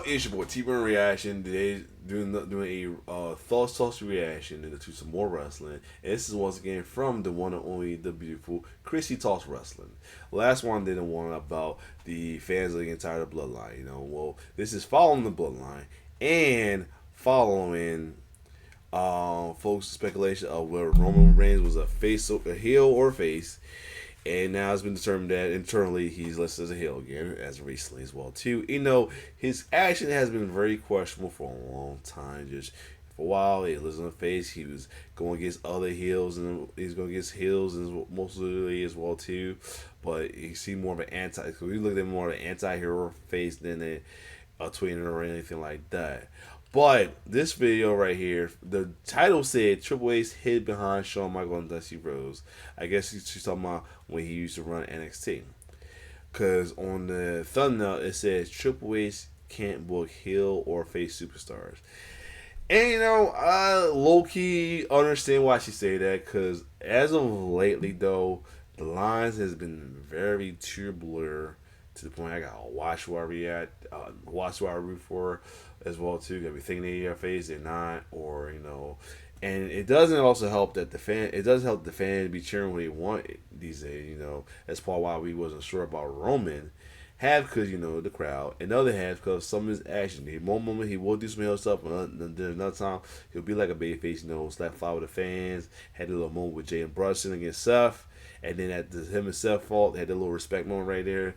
up? It's your boy T-Burn Reaction. Today doing a thoughts talks reaction into some more wrestling. And this is once again from the one and only the beautiful Chrissy Talks Wrestling. Last one did one about the fans of the entire bloodline. Well, this is following the bloodline and following folks' speculation of whether Roman Reigns was a heel or a face. And now it's been determined that internally he's listed as a heel again, as recently as well too. His action has been very questionable for a long time. Just for a while, he was on the face. He was going against other heels, and he's going against heels mostly as well too. But he seemed more of an anti. Because we looked at more of an anti-hero face than a tweener or anything like that. But this video right here, the title said Triple H hid behind Shawn Michaels and Dusty Rhodes. I guess she's talking about when he used to run NXT. Because on the thumbnail, it says Triple H can't book heel or face superstars. And I low-key understand why she say that. Because as of lately, though, the lines has been very too blur. To the point I gotta watch where I react, watch where I root for as well too. Gotta be thinking they are face, they're not, or and it doesn't also help that it does help the fan be cheering when they want it these days. That's part why we wasn't sure about Roman. Half because the crowd, and the other half because some of his action. One moment he will do some heel stuff, and then another time he'll be like a babyface, slap fly with the fans. Had a little moment with Jay and Brunson against Seth, and then at him and Seth fault, they had a little respect moment right there.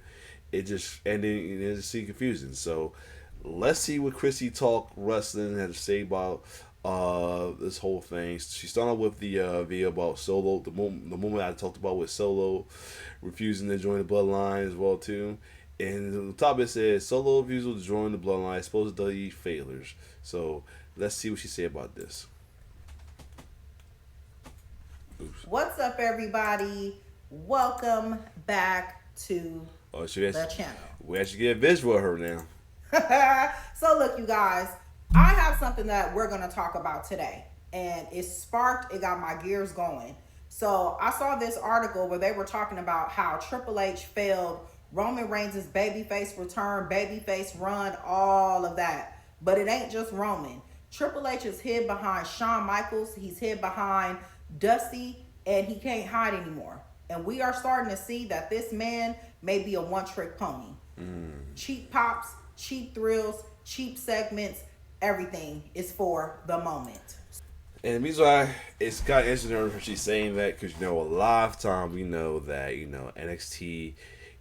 It just and then it just seemed confusing. So let's see what Chrissy Talk Wrestling had to say about this whole thing. She started with the video about Solo, the moment I talked about with Solo refusing to join the bloodline as well too. And the top it says Solo refusal to join the bloodline, supposedly failures. So let's see what she said about this. Oops. What's up, everybody? Welcome back to the channel. We actually get a visual of her now. So look, you guys, I have something that we're going to talk about today, and it got my gears going. So I saw this article where they were talking about how Triple H failed Roman Reigns' babyface return, babyface run, all of that. But it ain't just Roman. Triple H is hid behind Shawn Michaels. He's hid behind Dusty, and he can't hide anymore. And we are starting to see that this man may be a one-trick pony. Cheap pops, cheap thrills, cheap segments, everything is for the moment. And the reason why it's kind of interesting when she's saying that, because a lot of time we know that NXT,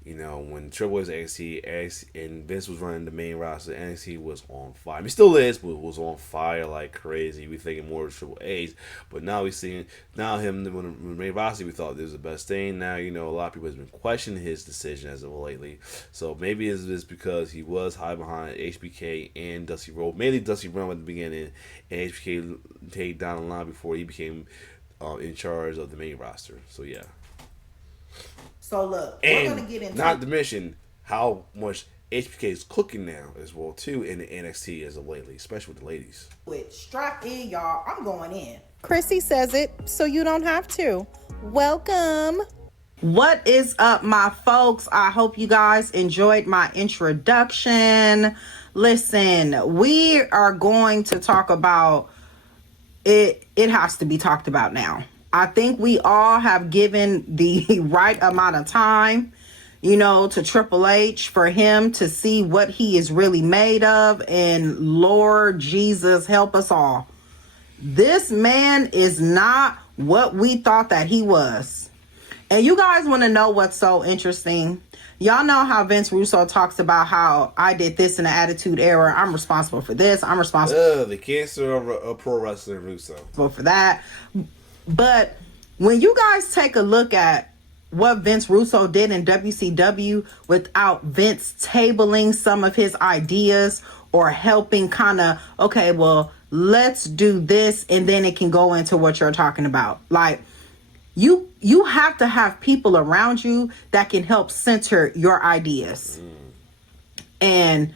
when Triple H was NXT and Vince was running the main roster, NXT was on fire. I mean, still is, but was on fire like crazy. We thinking more of Triple H, but now we seeing him when the main roster. We thought this was the best thing. Now a lot of people has been questioning his decision as of lately. So maybe it's just because he was high behind HBK and Dusty Rhodes, mainly Dusty Rhodes at the beginning, and HBK take down the line before he became in charge of the main roster. So yeah. So look, we're going to get into not to mention how much HBK is cooking now as well too in the NXT as of lately, especially with the ladies. Strap in, y'all. I'm going in. Chrissy says it, so you don't have to. Welcome. What is up, my folks? I hope you guys enjoyed my introduction. Listen, we are going to talk about it. It has to be talked about now. I think we all have given the right amount of time, to Triple H for him to see what he is really made of. And Lord Jesus, help us all. This man is not what we thought that he was. And you guys want to know what's so interesting? Y'all know how Vince Russo talks about how I did this in the Attitude Era. I'm responsible for this. I'm responsible. The cancer of a pro wrestler Russo. For that. But when you guys take a look at what Vince Russo did in WCW without Vince tabling some of his ideas or helping kind of, okay, well, let's do this and then it can go into what you're talking about. Like, you have to have people around you that can help center your ideas. And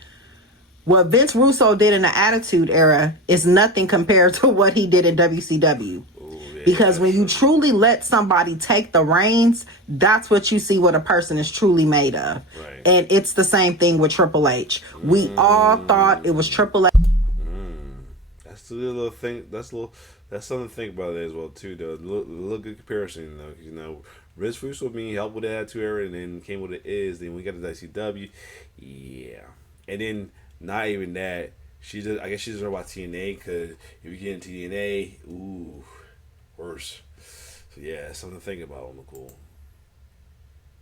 what Vince Russo did in the Attitude Era is nothing compared to what he did in WCW. Because when that's you true. truly let somebody take the reins, that's what you see what a person is truly made of. Right. And it's the same thing with Triple H. We all thought it was Triple H. That's a little thing. That's something to think about as well too. Though, look good comparison. Though, Rich Russo being helped with the Attitude Era, and then came with it is. Then we got the ICW, yeah, and then not even that. I guess she doesn't know about TNA because if you get into TNA, ooh, worse. So yeah, something to think about on the cool.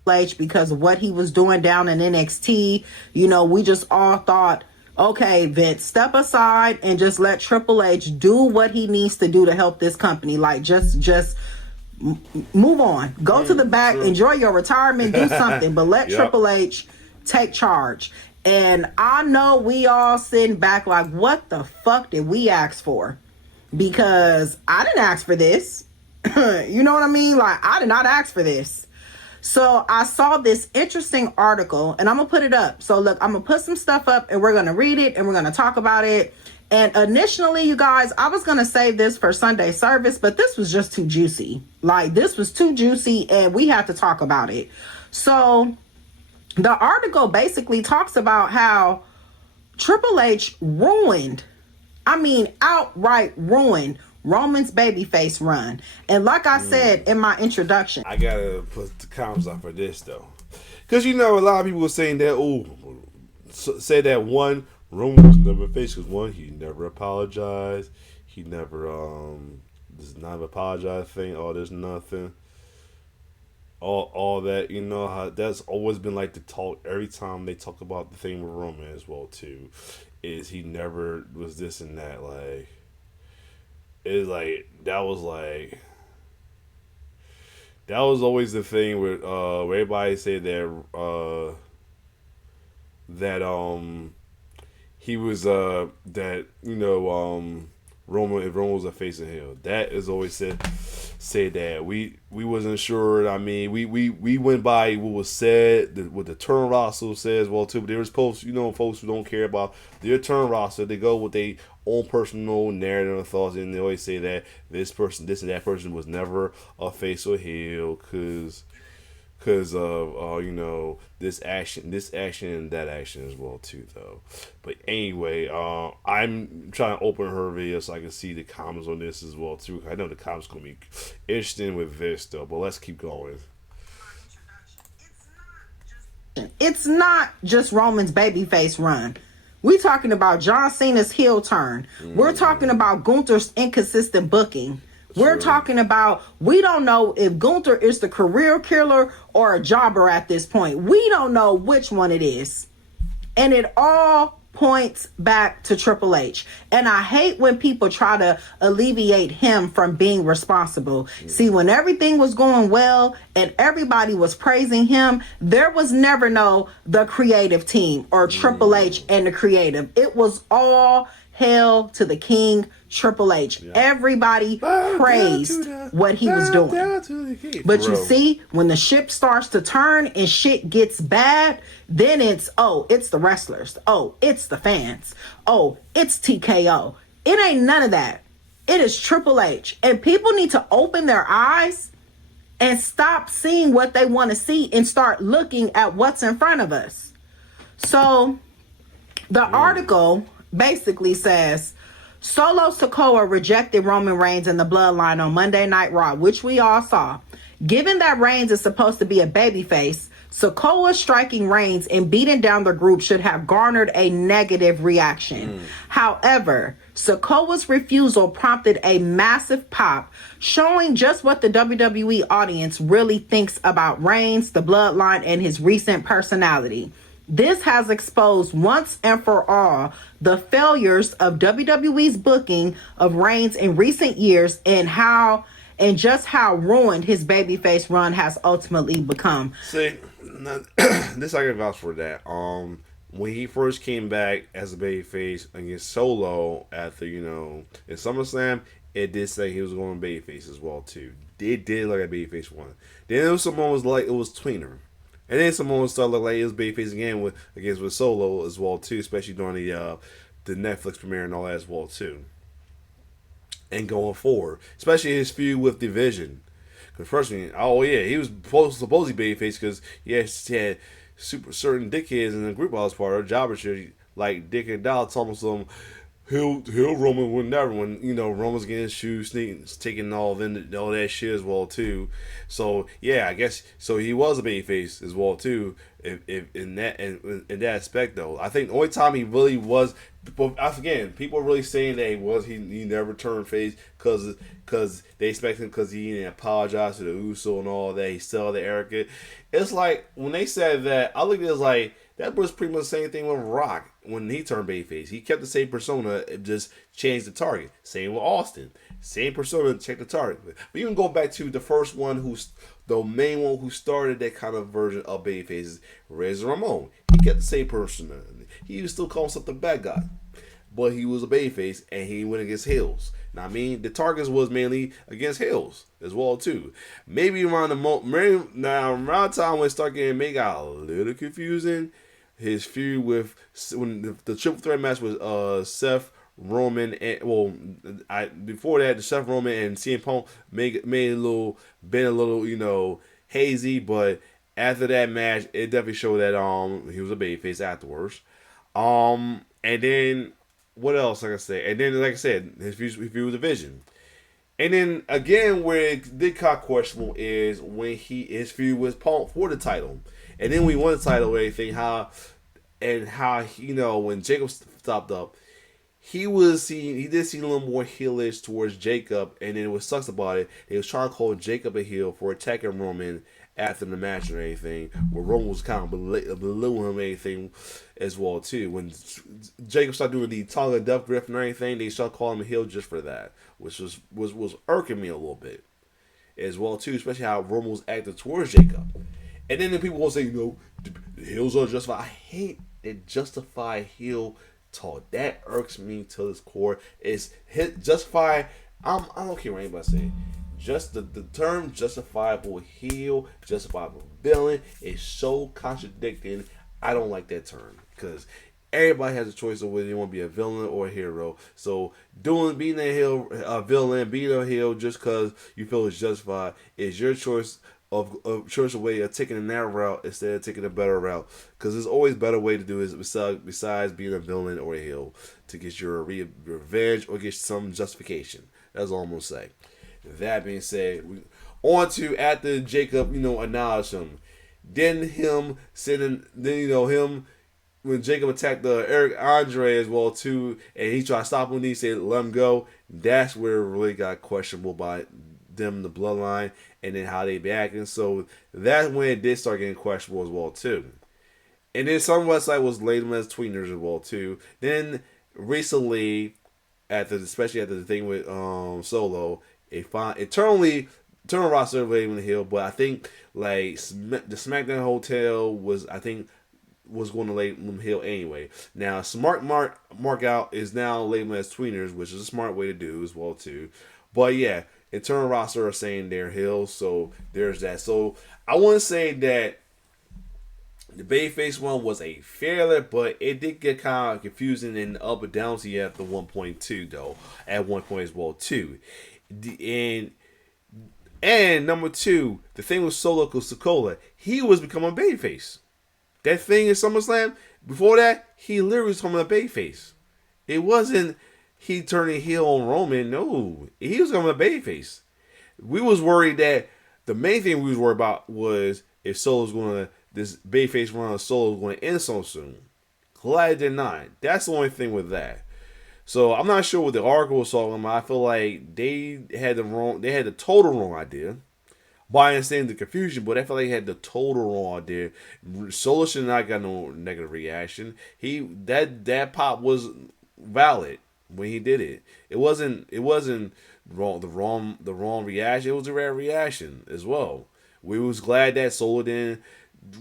H because of what he was doing down in NXT. We just all thought, okay, Vince, step aside and just let Triple H do what he needs to do to help this company. Like, just move on. Go to the back, True. enjoy your retirement, do something, but let Yep. Triple H take charge. And I know we all sitting back like, what the fuck did we ask for? Because I didn't ask for this. You know what I mean? Like, I did not ask for this. So I saw this interesting article, and I'm going to put it up. So look, I'm going to put some stuff up, and we're going to read it, and we're going to talk about it. And initially, you guys, I was going to save this for Sunday service, but this was just too juicy. Like, this was too juicy, and we had to talk about it. So the article basically talks about how Triple H outright ruined Roman's babyface run. And like I said in my introduction, I gotta put the comments up for this though, because a lot of people were saying that say that one Roman was never faced because one, he never apologized, he never this not apologize thing, there's nothing, all that, how that's always been like the talk every time they talk about the thing with Roman as well too, is he never was this and that, like it's like that was always the thing with where everybody said that he was that Roman, if Roman was a face of hell, that is always said that we wasn't sure. I mean, we went by what was said, what the turn roster says well too, but there was folks who don't care about their turn roster. They go with their own personal narrative and thoughts, and they always say that this and that person was never a face or heel because of this action and that action as well too though. But anyway, I'm trying to open her video so I can see the comments on this as well too. I know the comments gonna be interesting with this though, but let's keep going. it's not just Roman's babyface run. We're talking about John Cena's heel turn. We're talking about Gunther's inconsistent booking. We're talking about, we don't know if Gunther is the career killer or a jobber at this point. We don't know which one it is. And it all points back to Triple H. And I hate when people try to alleviate him from being responsible. See, when everything was going well and everybody was praising him, there was never the creative team or Triple H and the creative. It was all hail to the king, Triple H. Yeah. Everybody praised what he was doing. But you see, when the ship starts to turn and shit gets bad, then it's the wrestlers. It's the fans. It's TKO. It ain't none of that. It is Triple H. And people need to open their eyes and stop seeing what they want to see and start looking at what's in front of us. So the article basically says, Solo Sikoa rejected Roman Reigns and the Bloodline on Monday Night Raw, which we all saw. Given that Reigns is supposed to be a babyface, Sikoa striking Reigns and beating down the group should have garnered a negative reaction. However, Sikoa's refusal prompted a massive pop, showing just what the WWE audience really thinks about Reigns, the Bloodline, and his recent personality. This has exposed once and for all the failures of WWE's booking of Reigns in recent years and just how ruined his babyface run has ultimately become. See, this I can vouch for that. When he first came back as a babyface against Solo after in SummerSlam, it did say he was going babyface as well too. It did look like a babyface one. Then there was some moments like it was tweener. And then some moments started looking like it was babyface again with Solo as well too, especially during the Netflix premiere and all that as well too. and going forward, especially his feud with Division. Because personally, he was supposedly babyface because he had super certain dickheads in the group I was part of, jobber shit, like Dick and Doll, telling some Hill Roman would never when Roman's getting his shoes sneaking, taking all that shit as well too. So yeah, I guess so he was a babyface as well too. If in that aspect though, I think the only time he really was, again, people are really saying that he never turned face because they expect him because he didn't apologize to the Uso and all that. He still the arrogant. It's like when they said that, I look at it as like that was pretty much the same thing with Rock when he turned babyface. He kept the same persona, just changed the target. Same with Austin, same persona, check the target. But you can go back to the first one the main one who started that kind of version of babyface, Razor Ramon. He kept the same persona. He used to still call himself the bad guy, but he was a babyface and he went against heels. Now I mean, the targets was mainly against heels as well too. Maybe around around the time when it started getting got a little confusing. His feud with when the triple threat match was Seth Roman and before that the Seth Roman and CM Punk made a little hazy, but after that match it definitely showed that he was a babyface afterwards. And then what else? Like I said, and then like I said, his feud with Division. And then again, where it did got questionable is when his feud with Punk for the title, and then we won the title. Everything how when Jacob stopped up, he did seem a little more heelish towards Jacob, and then what sucks about it, they was trying to call Jacob a heel for attacking Roman after the match or anything, where Roman was kind of belittling him or anything as well too. When Jacob started doing the tongue of death grift and everything, they started calling him a heel just for that, which was irking me a little bit as well too, especially how Roman was acting towards Jacob. And then the people will say, the heels are justified. I hate that justified heel talk. That irks me to this core. It's justify. I don't care what anybody say. Just the term justifiable heel, justifiable villain is so contradicting. I don't like that term because everybody has a choice of whether they want to be a villain or a hero. So being a villain, being a heel just because you feel it's justified is your choice of choice way of taking a narrow route instead of taking a better route. Because there's always a better way to do it besides being a villain or a heel to get your revenge or get some justification. That's all I'm gonna say. That being said, on to after Jacob, acknowledged him. Then him when Jacob attacked Eric Andre as well too, and he tried to stop him, and he said let him go. That's where it really got questionable by them, the bloodline, and then how they be acting. So that's when it did start getting questionable as well too. And then some website was labeled as tweeners as well too. Then recently, especially after the thing with Solo, it turned roster labeled the heel, but I think like the SmackDown Hotel was going to label them heel anyway. Now Smart Mark Out is now labeled as tweeners, which is a smart way to do as well too. But yeah, internal roster are saying they're heels, so there's that. So I want to say that the babyface one was a failure, but it did get kind of confusing and up and down to you at the 1.2 though. At one point as well too, and number two, the thing with Solo Sikoa, he was becoming a babyface. That thing in SummerSlam before that, he literally was becoming a babyface. It wasn't he turning heel on Roman. No, he was becoming a babyface. We was worried that the main thing we was worried about was if this babyface run on Solo was going to end so soon. Glad it did not. That's the only thing with that. So I'm not sure what the article was talking about. I feel like they had the total wrong idea. But I understand the confusion, but I feel like he had the total wrong idea. Solo should not got no negative reaction. That pop was valid when he did it. It wasn't wrong the wrong reaction. It was the rare reaction as well. We was glad that Solo then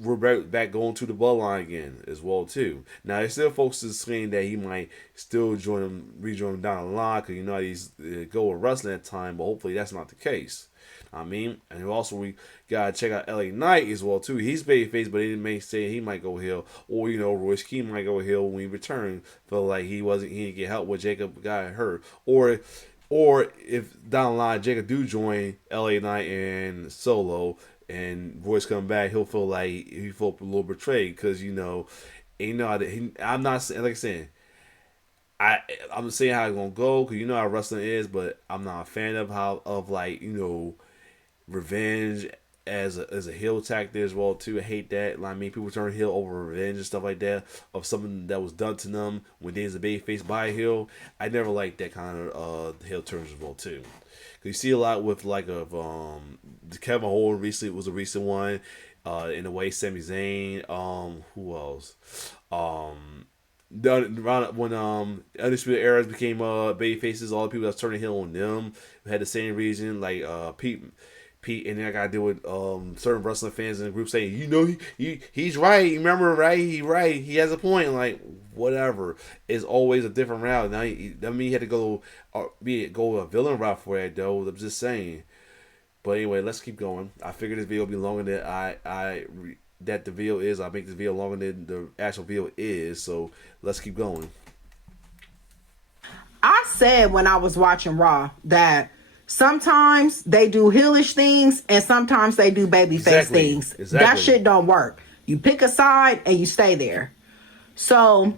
we're back going to the bloodline again as well too. Now there's still folks is saying that he might still rejoin him down the line because he's go with wrestling at the time, but hopefully that's not the case. I mean, and also we gotta check out LA Knight as well too. He's babyface, but he may say he might go heel, or Royce Keane might go heel when he return. Feel like he didn't get help when Jacob got hurt, or or if down the line Jacob do join LA Knight and Solo, and Royce come back, he'll feel like he felt a little betrayed because I'm not like I said. I'm saying how it's gonna go because you know how wrestling is, but I'm not a fan of how of like revenge as a heel tactic as well too. I hate that. Like, I mean, people turn heel over revenge and stuff like that of something that was done to them when they was a baby face by a heel. I never liked that kind of heel turns as well too. Cause you see a lot with like of Kevin Hall recently was a recent one. In a way, Sami Zayn. Who else? When Undisputed Eras became baby faces, all the people that's turning heel on them had the same reason. Like Pete, and then I got to deal with certain wrestling fans in the group saying, he's right. Remember, right? He right. He has a point. Like whatever. It's always a different route. Now, that mean he had to go go a villain route for that though. I'm just saying. But anyway, let's keep going. I figured this video will be longer than that the video is. I make this video longer than the actual video is. So let's keep going. I said when I was watching Raw that sometimes they do heelish things and sometimes they do babyface things. Exactly. That shit don't work. You pick a side and you stay there. So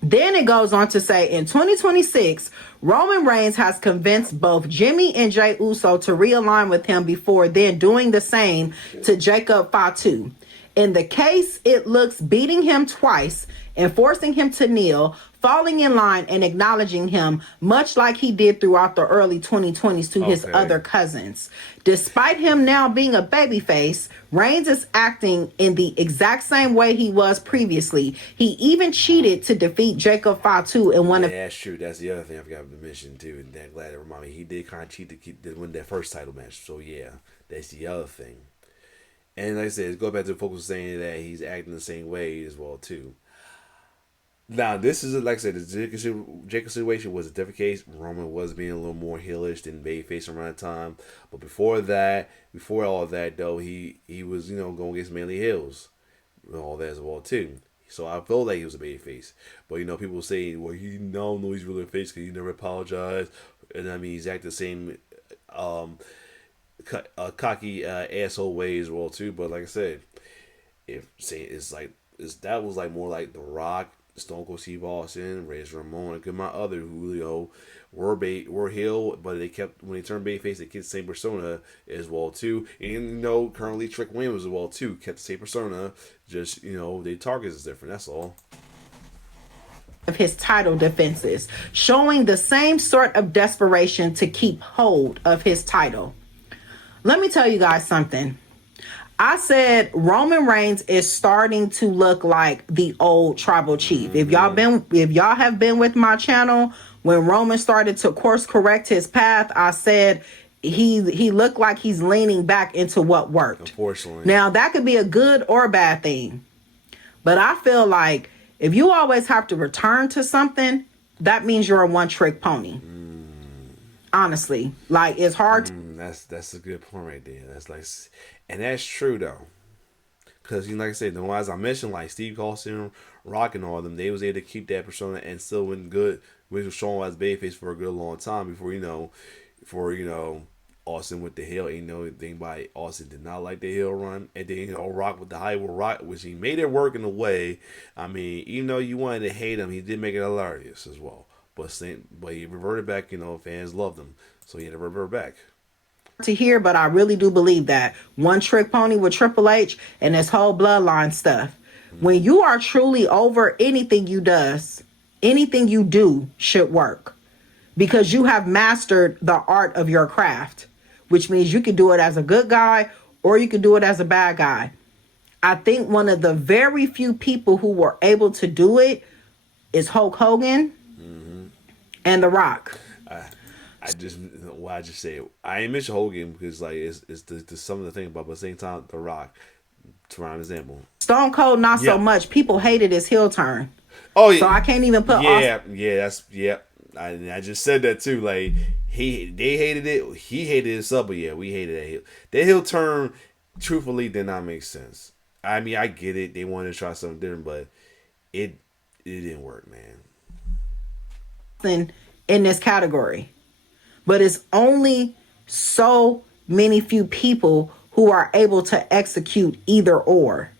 then it goes on to say in 2026, Roman Reigns has convinced both Jimmy and Jey Uso to realign with him before then doing the same to Jacob Fatu. In the case, it looks beating him twice and forcing him to kneel, falling in line and acknowledging him, much like he did throughout the early 2020s to his other cousins. Despite him now being a babyface, Reigns is acting in the exact same way he was previously. He even cheated to defeat Jacob Fatu in one of... Yeah, that's true. That's the other thing I forgot to mention too. And that glad to remind me, he did kind of cheat to win that first title match. So yeah, that's the other thing. And like I said, go back to the focus saying that he's acting the same way as well too. Now, this is, like I said, the Jacob situation was a different case. Roman was being a little more heelish than babyface around the time. But before all of that, though, he was, going against mainly heels. And all that as well, too. So I feel like he was a babyface. But, people say, well, he now knows he's really a face because he never apologized. And, I mean, he's acting the same cocky asshole way as well, too. But, like I said, that was like more like The Rock, Stone Cold Steve Austin, Razor Ramon, and my other who were heel, but when they turned babyface, they kept the same persona as well too. And currently Trick Williams as well too kept the same persona. Just their targets is different. That's all. Of his title defenses, showing the same sort of desperation to keep hold of his title. Let me tell you guys something. I said Roman Reigns is starting to look like the old tribal chief. If y'all have been with my channel, when Roman started to course correct his path, I said he looked like he's leaning back into what worked. Unfortunately. Now that could be a good or bad thing. But I feel like if you always have to return to something, that means you're a one-trick pony. Honestly, like it's hard. That's a good point right there. And that's true though, because like I said, the ones I mentioned, like Steve Austin, Rock, and all of them, they was able to keep that persona and still went good, which was shown as babyface for a good long time before Austin with the heel. Anybody Austin did not like the heel run, and then Rock with the Hollywood Rock, which he made it work in a way. I mean, even though you wanted to hate him, he did make it hilarious as well. But he reverted back. Fans loved him, so he had to revert back. To hear, but I really do believe that one trick pony with Triple H and this whole bloodline stuff. When you are truly over, anything you do should work because you have mastered the art of your craft, which means you can do it as a good guy or you can do it as a bad guy. I think one of the very few people who were able to do it is Hulk Hogan and The Rock. I just say I ain't mention Hogan because it's the some of the thing about, but at the same time The Rock, for an example. Stone Cold not so much. People hated his heel turn. Oh yeah, so I can't even put. I just said that too. Like they hated it. He hated it up, but yeah, we hated that heel. That heel turn, truthfully, did not make sense. I mean, I get it. They wanted to try something different, but it didn't work, man. In this category. but it's only so many few people who are able to execute either or.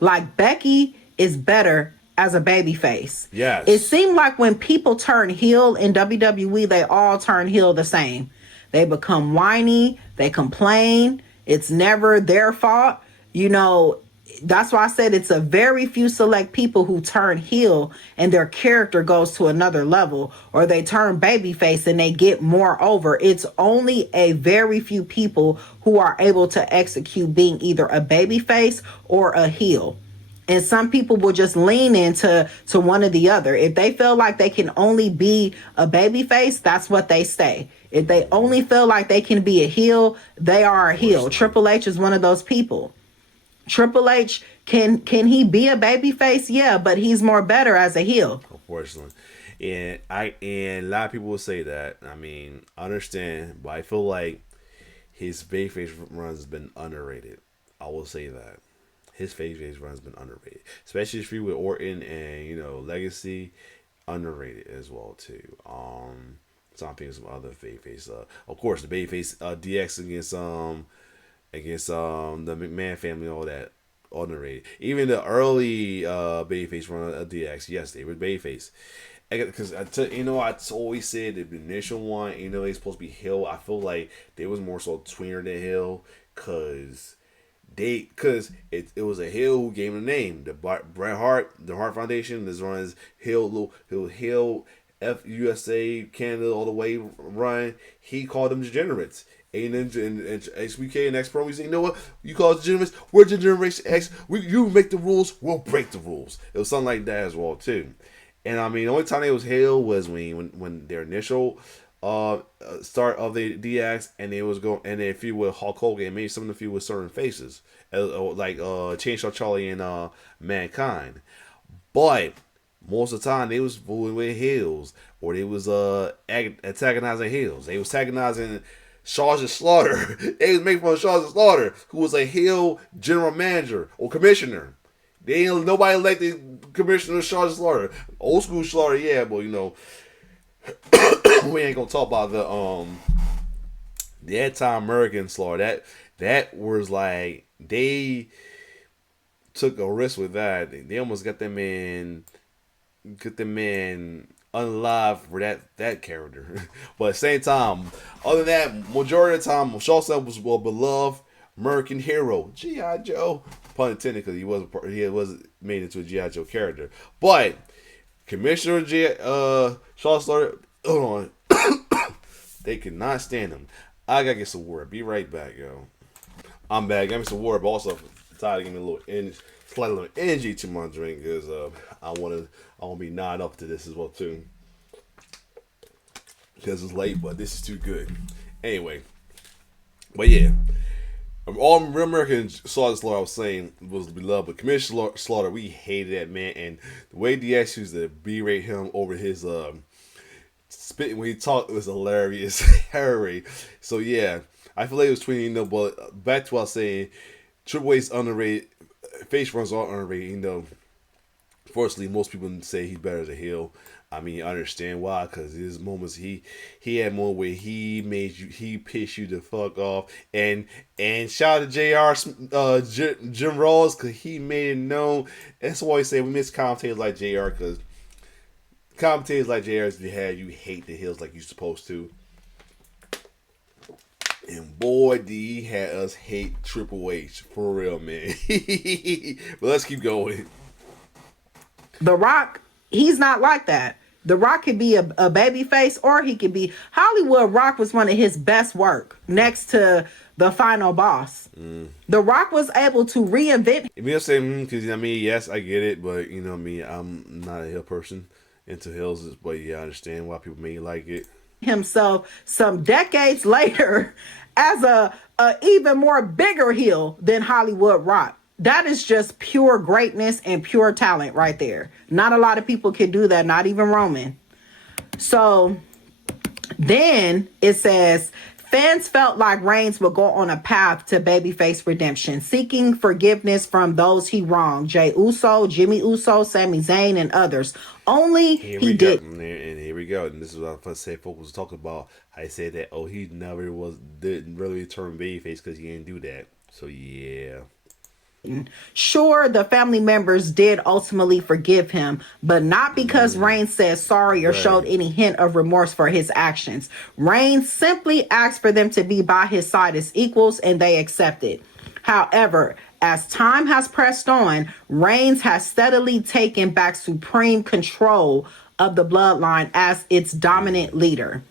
Like Becky is better as a babyface. Yes. It seemed like when people turn heel in WWE, they all turn heel the same. They become whiny, they complain, it's never their fault. You know, that's why I said it's a very few select people who turn heel and their character goes to another level, or they turn babyface and they get more over. It's only a very few people who are able to execute being either a babyface or a heel. And some people will just lean into one or the other. If they feel like they can only be a baby face, that's what they stay. If they only feel like they can be a heel, they are a heel. Triple H is one of those people. Triple H, can he be a baby face? Yeah, but he's more better as a heel. Unfortunately. And a lot of people will say that. I mean, I understand, but I feel like his babyface run has been underrated. I will say that. His babyface run has been underrated. Especially if you with Orton and, you know, Legacy, underrated as well too. Some people, some other babyface. Of course, the babyface DX against the McMahon family, all that, underrated. Even the early babyface run of DX, yes, they were babyface. Because you know, I always said the initial one, you know, they supposed to be heel. I feel like they was more so tweener than heel, because it was a heel who gave him the name. The Bret Hart, the Hart Foundation, this runs heel USA Canada all the way run. He called them degenerates. And HBK and X Pro, we say, you know what? You call us degenerates, we're Generation X. You make the rules, we'll break the rules. It was something like that as well too. And I mean, the only time they was heel was when their initial start of the DX, and they was going, and they feud with Hulk Hogan, and maybe some of the feud with certain faces, like Chainsaw Charlie and Mankind. But most of the time, they was fooling with heels, or they was antagonizing heels. They was antagonizing Sergeant Slaughter. They was making fun of Sergeant Slaughter, who was a heel general manager or commissioner. Nobody elected Commissioner Sergeant Slaughter. Old school Slaughter, yeah, but you know, we ain't gonna talk about the anti-American Slaughter. That was like, they took a risk with that. They almost got that man unalive for that character. But at the same time, other than that, majority of the time, Shawn was a beloved American hero, G.I. Joe, pun intended, because he wasn't made into a G.I. Joe character. But Commissioner Shawn Slaughter, hold on, they could not stand him. I gotta get some water. Be right back, yo. I'm back. Got me some water, but also tired of giving me a little slight little energy to my drink, because I want to be nodding up to this as well too, because it's late, but this is too good. Anyway, but yeah, all real Americans saw this Slaughter, I was saying, was beloved, but Commissioner Slaughter, we hated that man, and the way DX used to berate him over his spitting when he talked was hilarious. Harry. So yeah, I feel like it was between, you know, but back to what I was saying, Triple H's underrated, face runs are underrated, you know. Fortunately, most people say he's better as a heel. I mean, I understand why, because his moments, he had more where he pissed you the fuck off, and shout out to Jim Ross, because he made it known. That's why I say we miss commentators like JR, because commentators like JR, you hate the heels like you're supposed to. And boy, did he had us hate Triple H, for real, man. But let's keep going. The Rock, he's not like that. The Rock could be a baby face, or he could be... Hollywood Rock was one of his best work, next to the Final Boss. The Rock was able to reinvent... If you're saying, because, I mean, yes, I get it, but, you know what I mean, I'm not a heel person into heels, but yeah, I understand why people may like it. Himself some decades later as a even more bigger heel than Hollywood Rock. That is just pure greatness and pure talent right there. Not a lot of people can do that, not even Roman. So then it says Fans felt like Reigns would go on a path to babyface redemption, seeking forgiveness from those he wronged: Jey Uso, Jimmy Uso, Sami Zayn, and others. Only Here he we go, did. and here we go. And this is what I was going to say. Folks was talking about. I said that he never didn't really turn babyface because he didn't do that. So yeah. Sure, the family members did ultimately forgive him, but not because Reigns said sorry or showed any hint of remorse for his actions. Reigns simply asked for them to be by his side as equals, and they accepted. However, as time has pressed on, Reigns has steadily taken back supreme control of the bloodline as its dominant leader.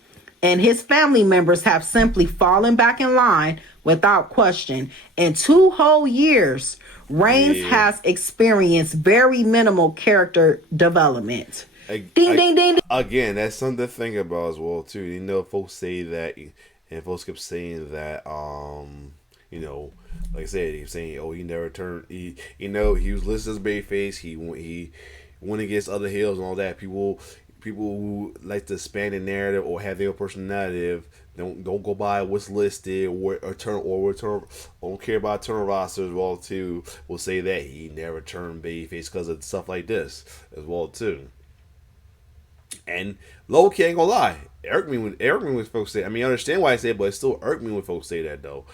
And his family members have simply fallen back in line without question. In 2 whole years, Reigns has experienced very minimal character development. Ding, ding, ding, ding. Again, that's something to think about as well too. You know, folks say that, and folks kept saying that, like I said, he's saying, oh, he never turned. He was listed as babyface. He went against other heels and all that. People who like to span the narrative or have their own personal narrative don't go by what's listed or don't care about turn roster as well too. Will say that he never turned babyface because of stuff like this as well too. And low key, ain't gonna lie, irked me when folks say. I mean, I understand why I say it, but it still irked me when folks say that though.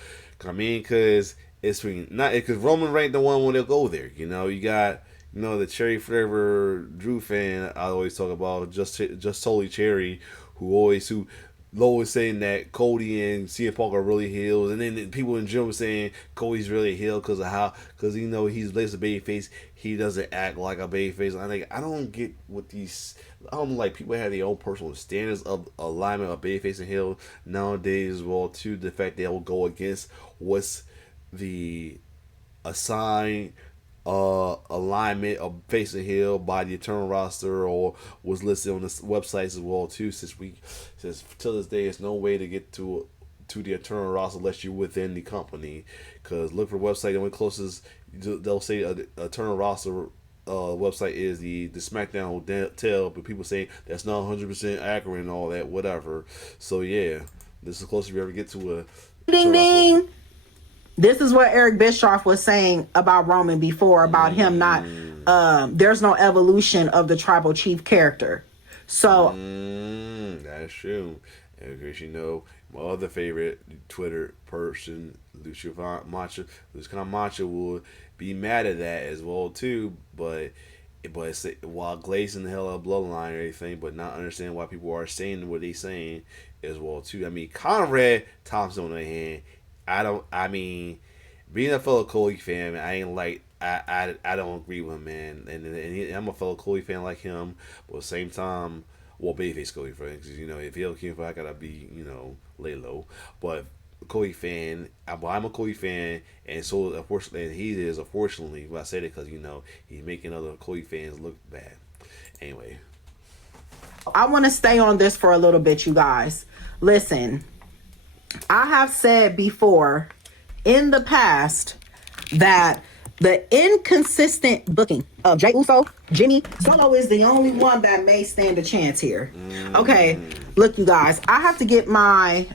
I mean, because it's not because Roman ain't the one when they'll go there. You know, you got. You know, the cherry flavor Drew fan I always talk about, just totally cherry, who always saying that Cody and CM Punk are really heels, and then the people in the gym were saying Cody's really a heel because he's lays a babyface, he doesn't act like a babyface. I don't get what these. I don't like people have their own personal standards of alignment of babyface and heel nowadays. Well, to the fact they'll go against what's the assigned alignment of face and heel by the eternal roster or was listed on the websites as well too. Since till this day, there's no way to get to the eternal roster unless you're within the company. Because look for the website, the only closest they'll say eternal roster website is the SmackDown Hotel, but people say that's not 100% accurate and all that, whatever. So yeah, this is the closest we ever get to a ding ding. This is what Eric Bischoff was saying about Roman before, about him not, there's no evolution of the tribal chief character. So. That's true. And of course, my other favorite Twitter person, Lucian Macho, will be mad at that as well, too. But while glazing the hell out of bloodline or anything, but not understanding why people are saying what they're saying as well, too. I mean, Conrad Thompson on the other hand, being a fellow Cody fan, I don't agree with him, man. And I'm a fellow Cody fan like him, but at the same time, well, babyface Cody fan, because if he don't care, I gotta be, lay low. But Cody fan, I'm a Cody fan, and so unfortunately, and he is unfortunately. Well, I said it because he's making other Cody fans look bad. Anyway, I want to stay on this for a little bit, you guys. Listen. I have said before in the past that the inconsistent booking of Jey Uso, Jimmy, Solo is the only one that may stand a chance here. Okay, look, you guys, I have to get my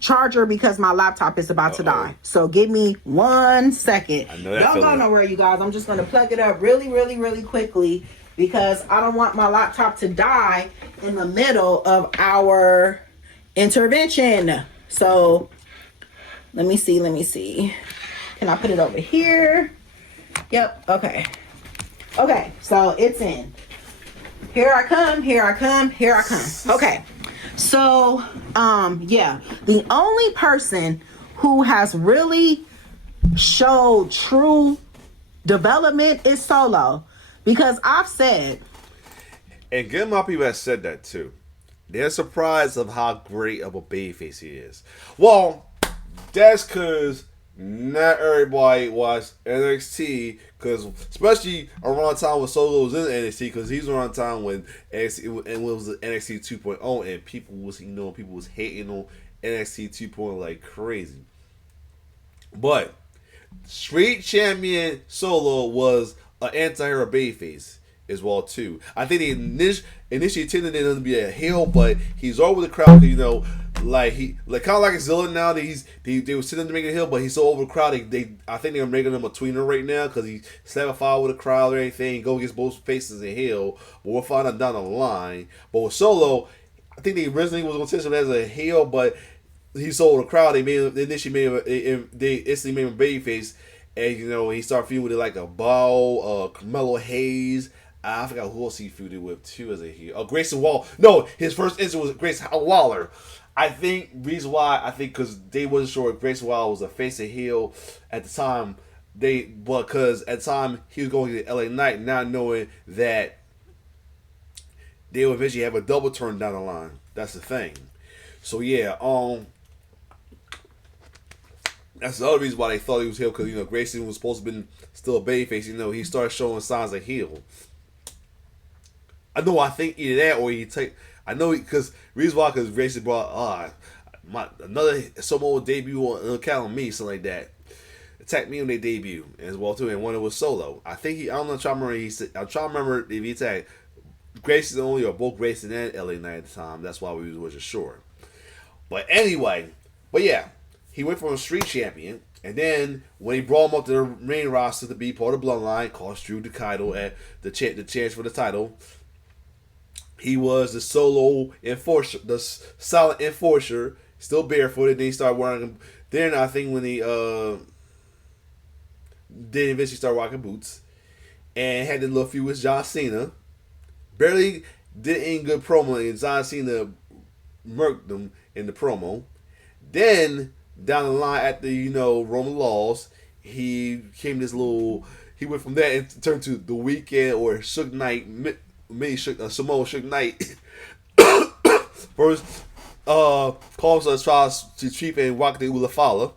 charger because my laptop is about to die. So give me 1 second. Don't go nowhere, you guys. I'm just going to plug it up really, really, really quickly because I don't want my laptop to die in the middle of our intervention. So let me see. Can I put it over here? Yep. Okay, so it's in. Here I come. Okay. So yeah, the only person who has really showed true development is Solo. Because I've said, and good amount of people have said that too. They're surprised of how great of a babyface he is. Well, that's because not everybody watched NXT, because especially around the time when Solo was in NXT, because he's around the time when NXT and was the NXT 2.0, and people was hating on NXT 2.0 like crazy. But Street Champion Solo was an anti-hero babyface as well too. I think they initially intended it to be a heel, but he's over the crowd because like he like kind of like Zilla now that they were sitting to make a hill, but he's so overcrowded. I think they're making him a tweener right now because he slapped a foul with a crowd or anything. Go against both faces in hill, but we'll find out down the line. But with Solo, I think they originally was going to test him as a heel, but he sold the crowd. They initially they instantly made him babyface, and he started feuding with it like a Bow, Carmelo Hayes. I forgot who else he feuded with too as a heel. Oh, Grayson Waller. No, his first incident was Grayson Waller. I think reason why because they wasn't sure if Grayson Waller was a face or heel at the time. Because at the time he was going to the LA Knight, not knowing that they would eventually have a double turn down the line. That's the thing. So yeah, that's the other reason why they thought he was heel because Grayson was supposed to be still a babyface. He started showing signs of heel. I think either that or he take. I know because reason why because Grayson brought another Samoa debut on account of me, something like that. Attacked me on their debut as well too, and one it was Solo. I think I don't know. I'm trying to remember if he attacked Grayson only or both Grayson and LA Knight at the time. That's why we wasn't sure. But anyway, yeah, he went from a street champion, and then when he brought him up to the main roster to be part of the Bloodline, cost Drew the title at the chance for the title. He was the solo enforcer, the silent enforcer, still barefooted. Then he started wearing them. Then I think when he then eventually started rocking boots, and had the little feud with John Cena. Barely did any good promo, and John Cena murked them in the promo. Then down the line at the Roman Laws, he came this little. He went from that and turned to the Weekend or Suge Knight, Samoa Suge Knight. First, calls us tries to cheat and rock the Ulafala.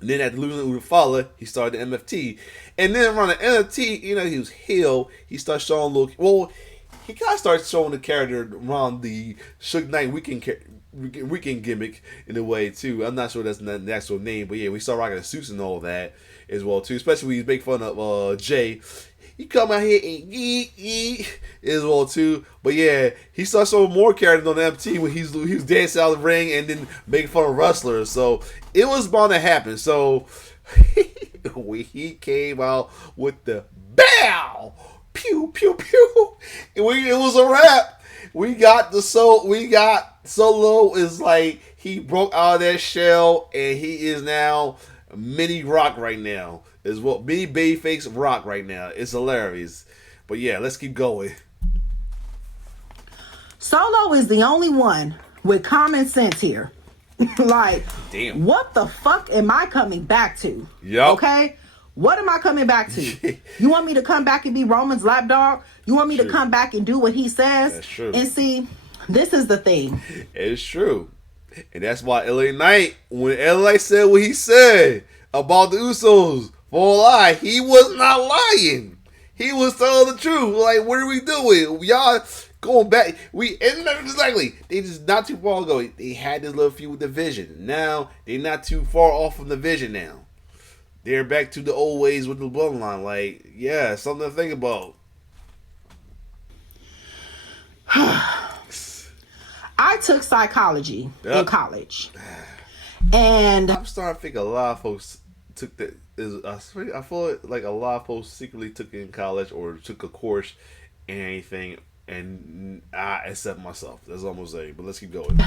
And then after losing Ulafala, he started the MFT. And then around the MFT, he was heel. He started showing a little. Well, he kind of started showing the character around the Suge Knight weekend gimmick in a way too. I'm not sure that's not the actual name, but yeah, we started rocking the suits and all that as well too. Especially when he make fun of Jay. He come out here and eat as well too. But yeah, he started showing more characters on the MT when he was dancing out of the ring and then making fun of wrestlers. So it was bound to happen. So when he came out with the bow, pew pew pew, it was a wrap. We got Solo is like he broke out of that shell and he is now mini Rock right now. Is what mini babyface Rock right now. It's hilarious. But yeah, let's keep going. Solo is the only one with common sense here. Like, damn, what the fuck am I coming back to? Yep. Okay? What am I coming back to? You want me to come back and be Roman's lapdog? You want me to come back and do what he says? That's true. And see, this is the thing. It's true. And that's why LA Knight, when LA said what he said about the Usos, for a lie, he was not lying. He was telling the truth. Like, what are we doing? Y'all going back. Exactly. They just not too far ago. They had this little feud with the Vision. Now, they're not too far off from the Vision now. They're back to the old ways with the Bloodline. Like, yeah, something to think about. I took psychology in college. And I'm starting to think a lot of folks took that. I feel like a lot of folks secretly took it in college or took a course and anything, and I accept myself. That's almost a. But let's keep going.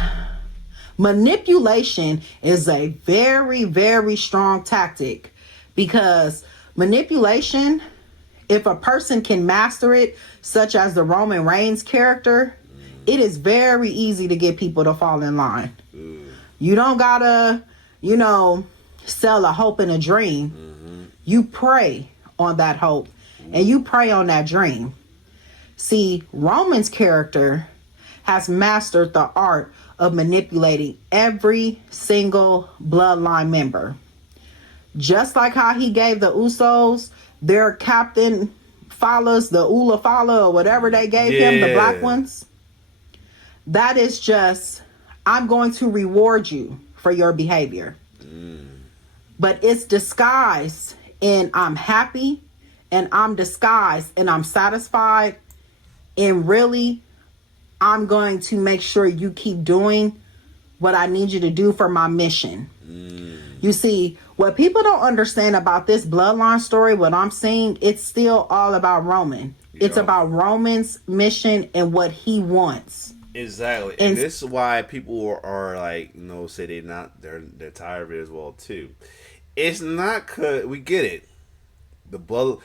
Manipulation is a very, very strong tactic because manipulation, if a person can master it, such as the Roman Reigns character, it is very easy to get people to fall in line. You don't gotta, sell a hope and a dream. You prey on that hope and you prey on that dream. See, Roman's character has mastered the art of manipulating every single bloodline member. Just like how he gave the Usos their captain Falas, the Ula Fala, or whatever they gave him, the black ones. That is just, I'm going to reward you for your behavior. But it's disguised in I'm happy, and I'm disguised and I'm satisfied, and really I'm going to make sure you keep doing what I need you to do for my mission. You see, what people don't understand about this bloodline story, what I'm saying, it's still all about Roman. It's Yup. about Roman's mission and what he wants. Exactly, and And this is why people are like, say they're tired of it as well too. It's not cause we get it. The blood,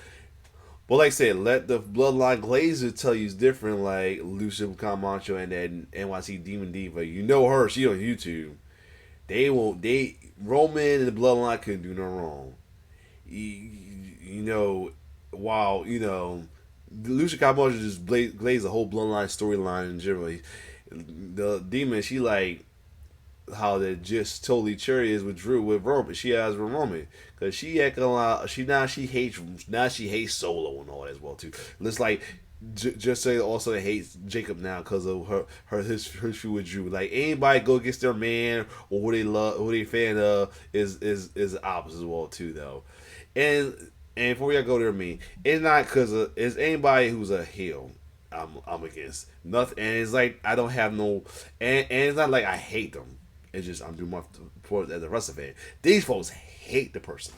but like I said, let the bloodline Glazer tell you it's different. Like Lucia Camacho and then NYC Demon Diva, her. She on YouTube. They won't. They Roman and the bloodline couldn't do no wrong. You know, while Lucia Camacho just glazed the whole bloodline storyline in general. The demon, she like how that just totally cherry is with Drew with Roman. She has with Roman because she acting a lot. She hates Solo and all that as well too. Looks like just say also hates Jacob now because of his feud with Drew. Like anybody go against their man or who they love, who they fan of is the opposite as well too though. And before we go there, it's not because it's anybody who's a heel. I'm against nothing, and it's like I don't have no, and it's not like I hate them. It's just I'm doing my part as a wrestling fan. These folks hate the person.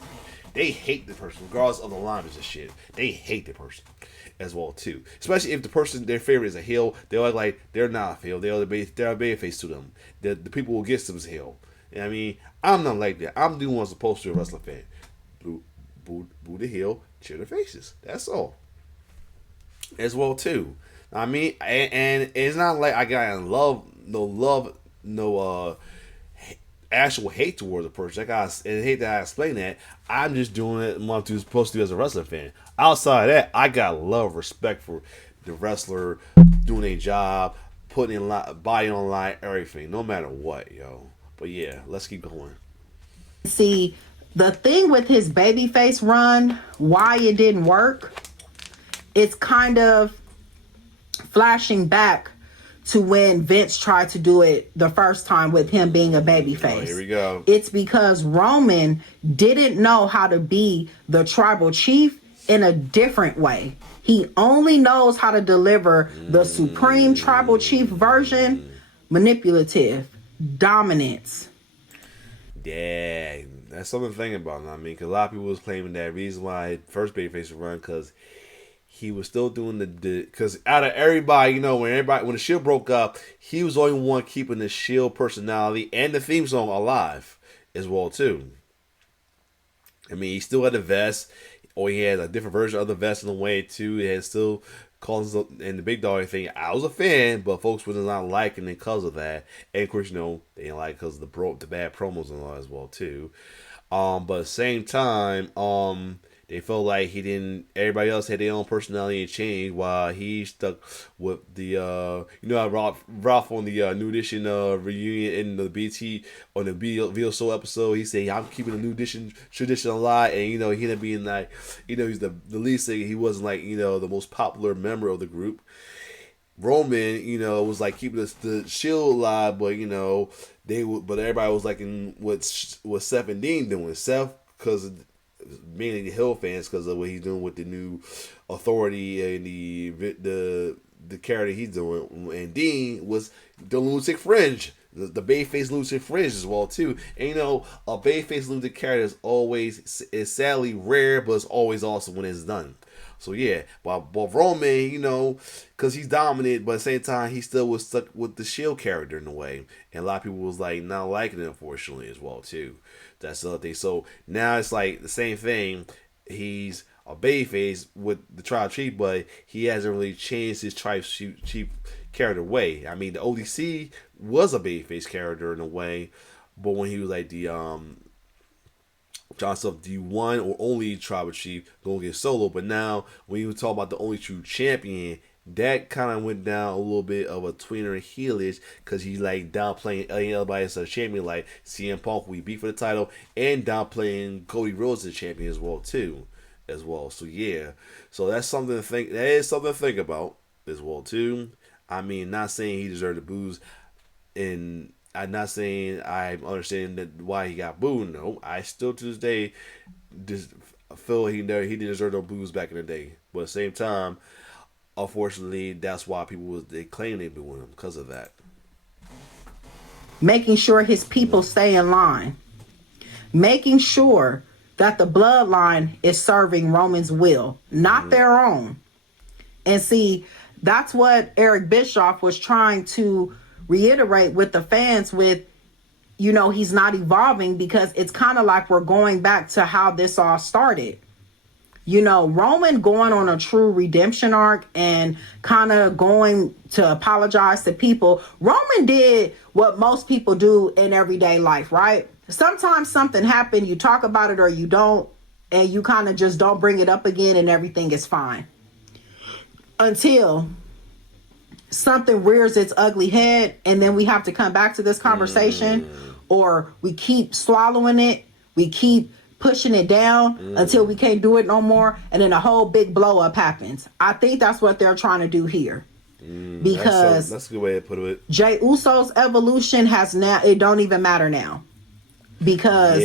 They hate the person, regardless of the line and shit. They hate the person as well too. Especially if the person their favorite is a heel, they're like they're not a heel. They're a baby face to them. The people who gets them is heel. And I mean, I'm not like that. I'm doing what's supposed to a wrestling fan. Boo the heel, cheer the faces. That's all. As well too. I mean, and it's not like I got no actual hate towards a person. And hate that I explain that. I'm just doing it what I'm supposed to do as a wrestling fan. Outside of that, I got love, respect for the wrestler doing a job, putting in body on line, everything, no matter what, yo. But yeah, let's keep going. see, the thing with his babyface run, why it didn't work, it's kind of flashing back to when Vince tried to do it the first time with him being a babyface. Oh, here we go. It's because Roman didn't know how to be the tribal chief in a different way. He only knows how to deliver the supreme tribal chief version, manipulative, dominance. Yeah, that's something to think about. I mean, because a lot of people was claiming that reason why first babyface would run because he was still doing the because out of everybody, when the Shield broke up, he was the only one keeping the Shield personality and the theme song alive as well too. I mean, he still had the vest, or he had a different version of the vest in the way too. He had still calls and the big dog thing. I was a fan, but folks were not liking it because of that, and of course, they didn't like because of the bad promos and all as well too. But at the same time, they felt like he didn't. Everybody else had their own personality and change, while he stuck with the. Ralph on the New Edition reunion in the BT on the VSO episode. He said, "I'm keeping the New Edition tradition alive," and he ended up being like, he's the lead singer. He wasn't like the most popular member of the group. Roman, was like keeping the Shield alive, but but everybody was like in what Seth and Dean doing. Seth because mainly the Hill fans because of what he's doing with the new authority and the character he's doing, and Dean was the lunatic fringe, the Bayface lunatic fringe as well too. And a Bayface lunatic character is sadly rare, but it's always awesome when it's done. So yeah, but Roman, because he's dominant, but at the same time he still was stuck with the Shield character in a way, and a lot of people was like not liking it, unfortunately, as well too. That's the other thing. So now it's like the same thing. He's a babyface with the Tribe Chief, but he hasn't really changed his Tribe Chief character way. I mean, the ODC was a babyface character in a way, but when he was like the John Stuff, the one or only Tribal Chief, going to get Solo. But now, when you talk about the only true champion, that kind of went down a little bit of a tweener and heelish because he's like downplaying everybody as a champion, like CM Punk, who he beat for the title, and downplaying Cody Rhodes as a champion as well too, So yeah, so that's something to think. That is something to think about as well too. I mean, not saying he deserved the booze, and I'm not saying I understand that why he got booed. No, I still to this day just feel he didn't deserve no booze back in the day. But at the same time, unfortunately, that's why they claim they booing him because of that. making sure his people stay in line, making sure that the bloodline is serving Roman's will, not their own. And see, that's what Eric Bischoff was trying to reiterate with the fans with, he's not evolving because it's kind of like we're going back to how this all started. Roman going on a true redemption arc and kind of going to apologize to people. Roman did what most people do in everyday life, right? Sometimes something happened, you talk about it or you don't, and you kind of just don't bring it up again and everything is fine. Until something rears its ugly head and then we have to come back to this conversation or we keep swallowing it, we keep pushing it down until we can't do it no more, and then a whole big blow up happens. I think that's what they're trying to do here. Because that's a good way to put it. Jey Uso's evolution has now, it don't even matter now. Because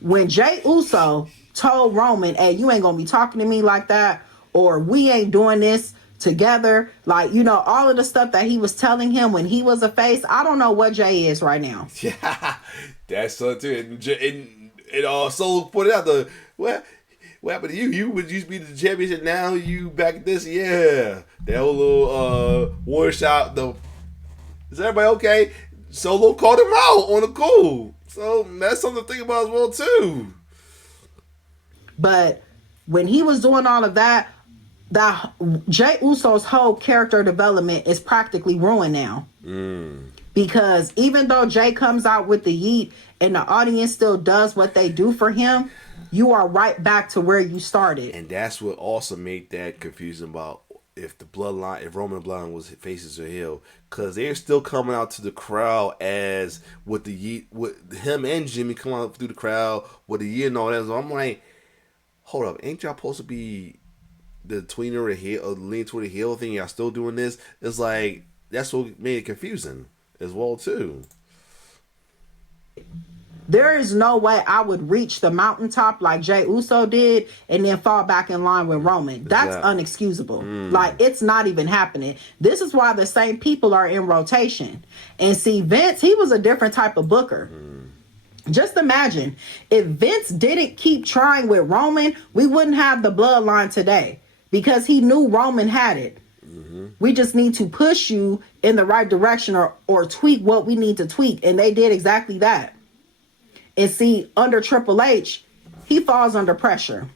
when Jey Uso told Roman, hey, you ain't gonna be talking to me like that, or we ain't doing this together, like, all of the stuff that he was telling him when he was a face, I don't know what Jey is right now. Yeah, that's so too. And it also put it out the what happened to you? You would used to be the championship, now you back at this. Yeah, that whole little war shot. Is everybody okay? Solo called him out on the cool, so that's something to think about as well too. But when he was doing all of that Jey Uso's whole character development is practically ruined now. Because even though Jey comes out with the yeet and the audience still does what they do for him, you are right back to where you started. And that's what also made that confusing about if Roman bloodline was faces or heel, because they're still coming out to the crowd as with the yeet, with him and Jimmy coming out through the crowd with the yeet and all that. So I'm like, hold up, ain't y'all supposed to be the tweener or heel or lean toward the heel thing? Y'all still doing this? It's like that's what made it confusing as well too. There is no way I would reach the mountaintop like Jey Uso did and then fall back in line with Roman. That's unexcusable. Like, it's not even happening. This is why the same people are in rotation. And see, Vince, he was a different type of booker. Just imagine if Vince didn't keep trying with Roman, we wouldn't have the bloodline today because he knew Roman had it. We just need to push you in the right direction or tweak what we need to tweak. And they did exactly that. And see, under Triple H, he falls under pressure.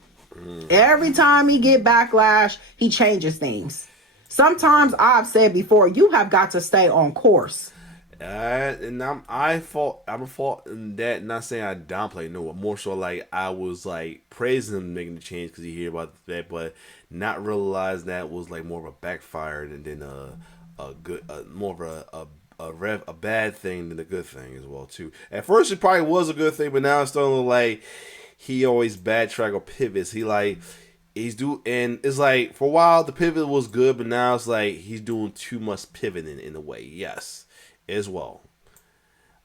Every time he get backlash, he changes things. Sometimes I've said before, you have got to stay on course. And I'm a fault in that. Not saying I downplay, no, more so like I was like praising him making the change because he hear about that, but not realize that was like more of a backfire than a good, more of a bad thing than a good thing as well too. At first it probably was a good thing, but now it's starting to like he always backtrack or pivots. And it's like for a while the pivot was good, but now it's like he's doing too much pivoting in a way. Yes. As well.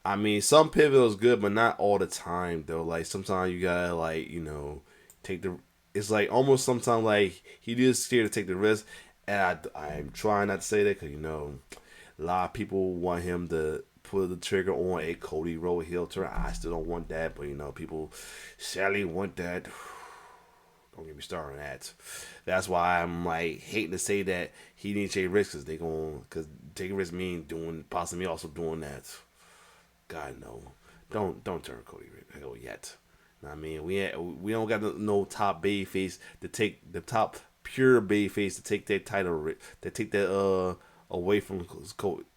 I mean, some pivot was good, but not all the time though. Like sometimes you gotta like, take the. It's like almost sometimes like he is scared to take the risk, and I'm trying not to say that because a lot of people want him to pull the trigger on a Cody Rhodes heel turn. I still don't want that, but people sadly want that. Don't get me started on that. That's why I'm like hating to say that he didn't take risks because taking risks mean possibly also doing that. God no, don't turn Cody heel yet. I mean we don't got no top babyface to take the top pure babyface to take that title to take that away from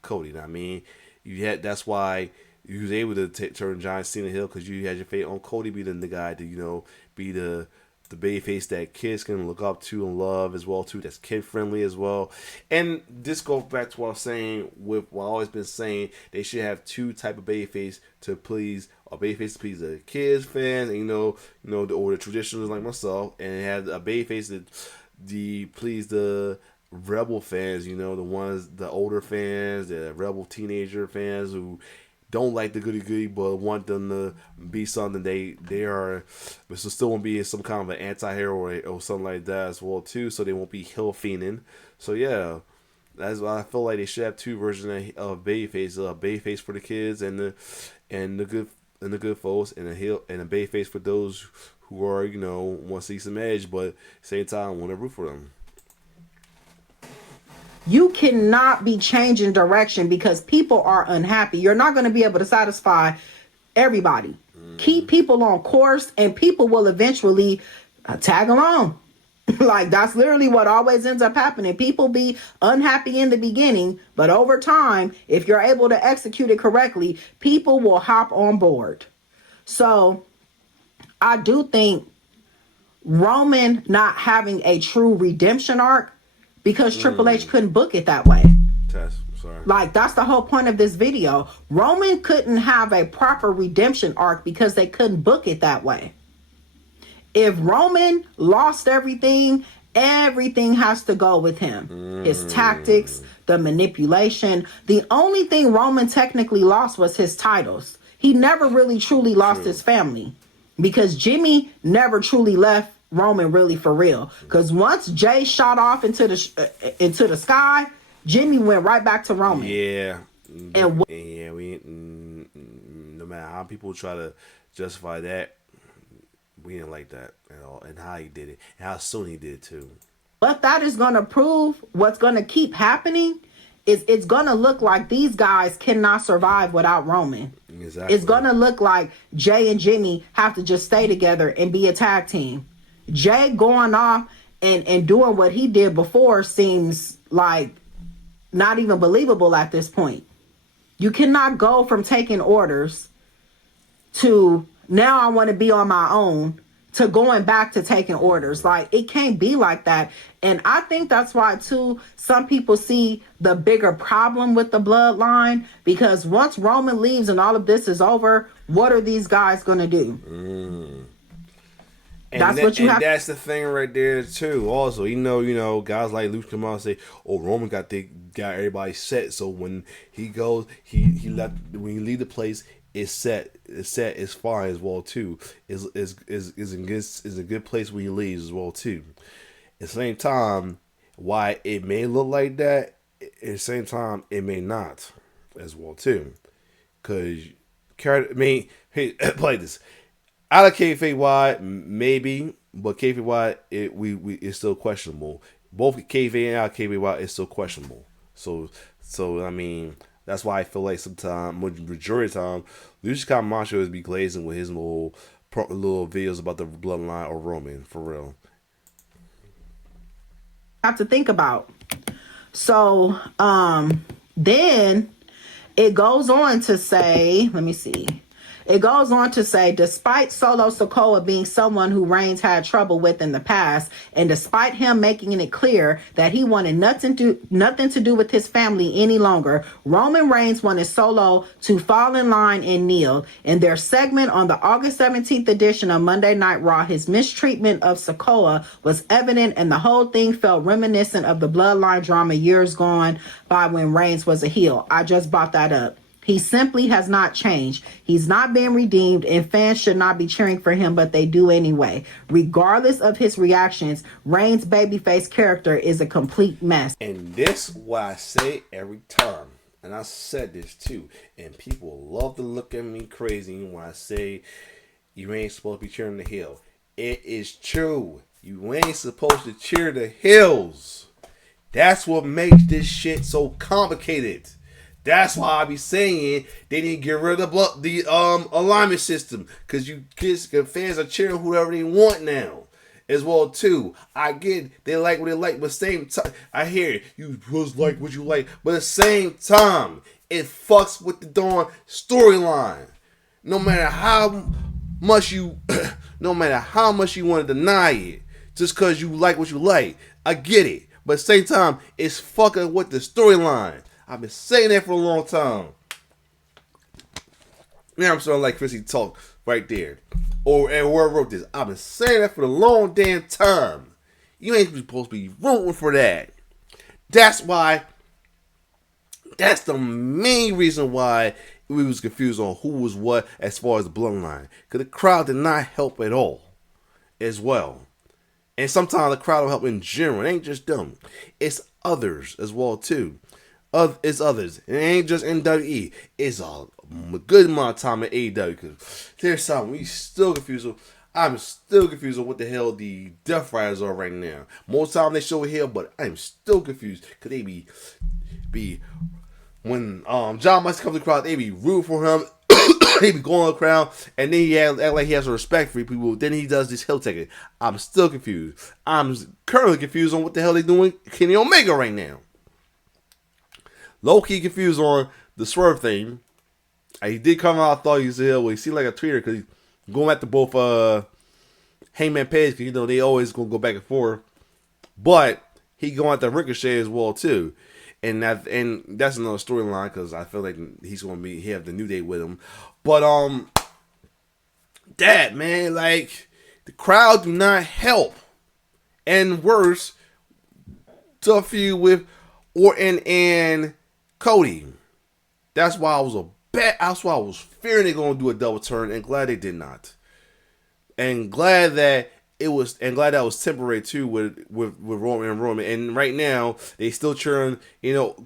Cody. I mean that's why you was able to turn John Cena heel because you had your faith on Cody being the guy to be the babyface that kids can look up to and love as well too. That's kid friendly as well. And this goes back to what I'm saying with what I've always been saying. They should have two type of babyface to please. A babyface to please the kids fans, and or the traditionalists like myself, and have a babyface that please the rebel fans. The older fans, the rebel teenager fans who don't like the goody but want them to be something they are, but still won't be some kind of an anti-hero or something like that as well too, so they won't be heel fiending. So yeah, That's why I feel like they should have two versions of Babyface: Babyface for the kids and the good folks, and a Babyface for those who are want to see some edge, but same time want to root for them. You cannot be changing direction because people are unhappy. You're not going to be able to satisfy everybody. Keep people on course, and people will eventually tag along. Like, that's literally what always ends up happening. People be unhappy in the beginning, but over time, if you're able to execute it correctly, people will hop on board. So I do think Roman not having a true redemption arc, because Triple H couldn't book it that way. Sorry. Like, that's the whole point of this video. Roman couldn't have a proper redemption arc because they couldn't book it that way. If Roman lost everything, everything has to go with him. His tactics, the manipulation. The only thing Roman technically lost was his titles. He never really truly lost his family, because Jimmy never truly left Roman really for real. Because once Jay shot off into the sky, Jimmy went right back to Roman. Yeah. And we no matter how people try to justify that, we didn't like that at all, and how he did it, and how soon he did it too. What that is going to prove, what's going to keep happening, is it's going to look like these guys cannot survive without Roman. Exactly. It's going to look like Jay and Jimmy have to just stay together and be a tag team. Jay going off and doing what he did before seems like not even believable at this point. You cannot go from taking orders to now I want to be on my own to going back to taking orders. Like, it can't be like that. And I think that's why too some people see the bigger problem with the bloodline, because once Roman leaves and all of this is over, what are these guys going to do? That's the thing right there too. Also, guys like Luke come out and say, "Oh, Roman got everybody set." So when he goes, he left. When you leave the place, it's set. It's set as far as well too. Is a good place when he leaves as well too. At the same time, why it may look like that, at the same time it may not as well too. Cause hey, play this. Out of kayfabe wide, maybe, but kayfabe wide, it's still questionable. Both kayfabe and out of kayfabe wide, it's still questionable. So I mean, that's why I feel like sometimes, majority of the time, Lucius Camacho is be glazing with his little videos about the bloodline or Roman, for real. Have to think about. So then it goes on to say, let me see. It goes on to say, despite Solo Sikoa being someone who Reigns had trouble with in the past, and despite him making it clear that he wanted nothing to do with his family any longer, Roman Reigns wanted Solo to fall in line and kneel. In their segment on the August 17th edition of Monday Night Raw, his mistreatment of Sikoa was evident, and the whole thing felt reminiscent of the bloodline drama years gone by when Reigns was a heel. I just brought that up. He simply has not changed. He's not being redeemed, and fans should not be cheering for him, but they do anyway. Regardless of his reactions, Reigns' babyface character is a complete mess. And this what I say every time. And I said this too. And people love to look at me crazy when I say you ain't supposed to be cheering the heel. It is true. You ain't supposed to cheer the heels. That's what makes this shit so complicated. That's why I be saying they need to get rid of the alignment system, because fans are cheering whoever they want now as well too. I get they like what they like, but same time I hear it. You just like what you like, but at the same time it fucks with the darn storyline. No matter how much you, no matter how much you want to deny it, just because you like what you like, I get it. But at the same time, it's fucking with the storyline. I've been saying that for a long time. Now I'm starting to like Chrissy talk right there. And where I wrote this. I've been saying that for a long damn time. You ain't supposed to be rooting for that. That's why. That's the main reason why we was confused on who was what as far as the bloodline. Because the crowd did not help at all. As well. And sometimes the crowd will help in general. It ain't just them. It's others as well too. It's others. It ain't just NWE. It's a good amount of time at AEW because there's something we still confused with. I'm still confused on what the hell the Death Riders are right now. Most time they show it here, but I'm still confused because they be when John Moxley comes to the crowd, they be rooting for him. He be going on the crowd, and then he act like he has respect for people. Then he does this heel taking. I'm still confused. I'm currently confused on what the hell they doing Kenny Omega right now. Low key confused on the Swerve thing. He did come out. I thought he was ill. Well, he seemed like a tweeter because he's going after both Hangman Page because they always gonna go back and forth. But he going after Ricochet as well too. And that's another storyline because I feel like he's gonna have the New Day with him. But that man, like the crowd do not help, and worse, to a feud with Orton and Cody. That's why I was fearing they're gonna do a double turn, and glad they did not. And glad that that was temporary too with Roman and Roman. And right now they still cheering,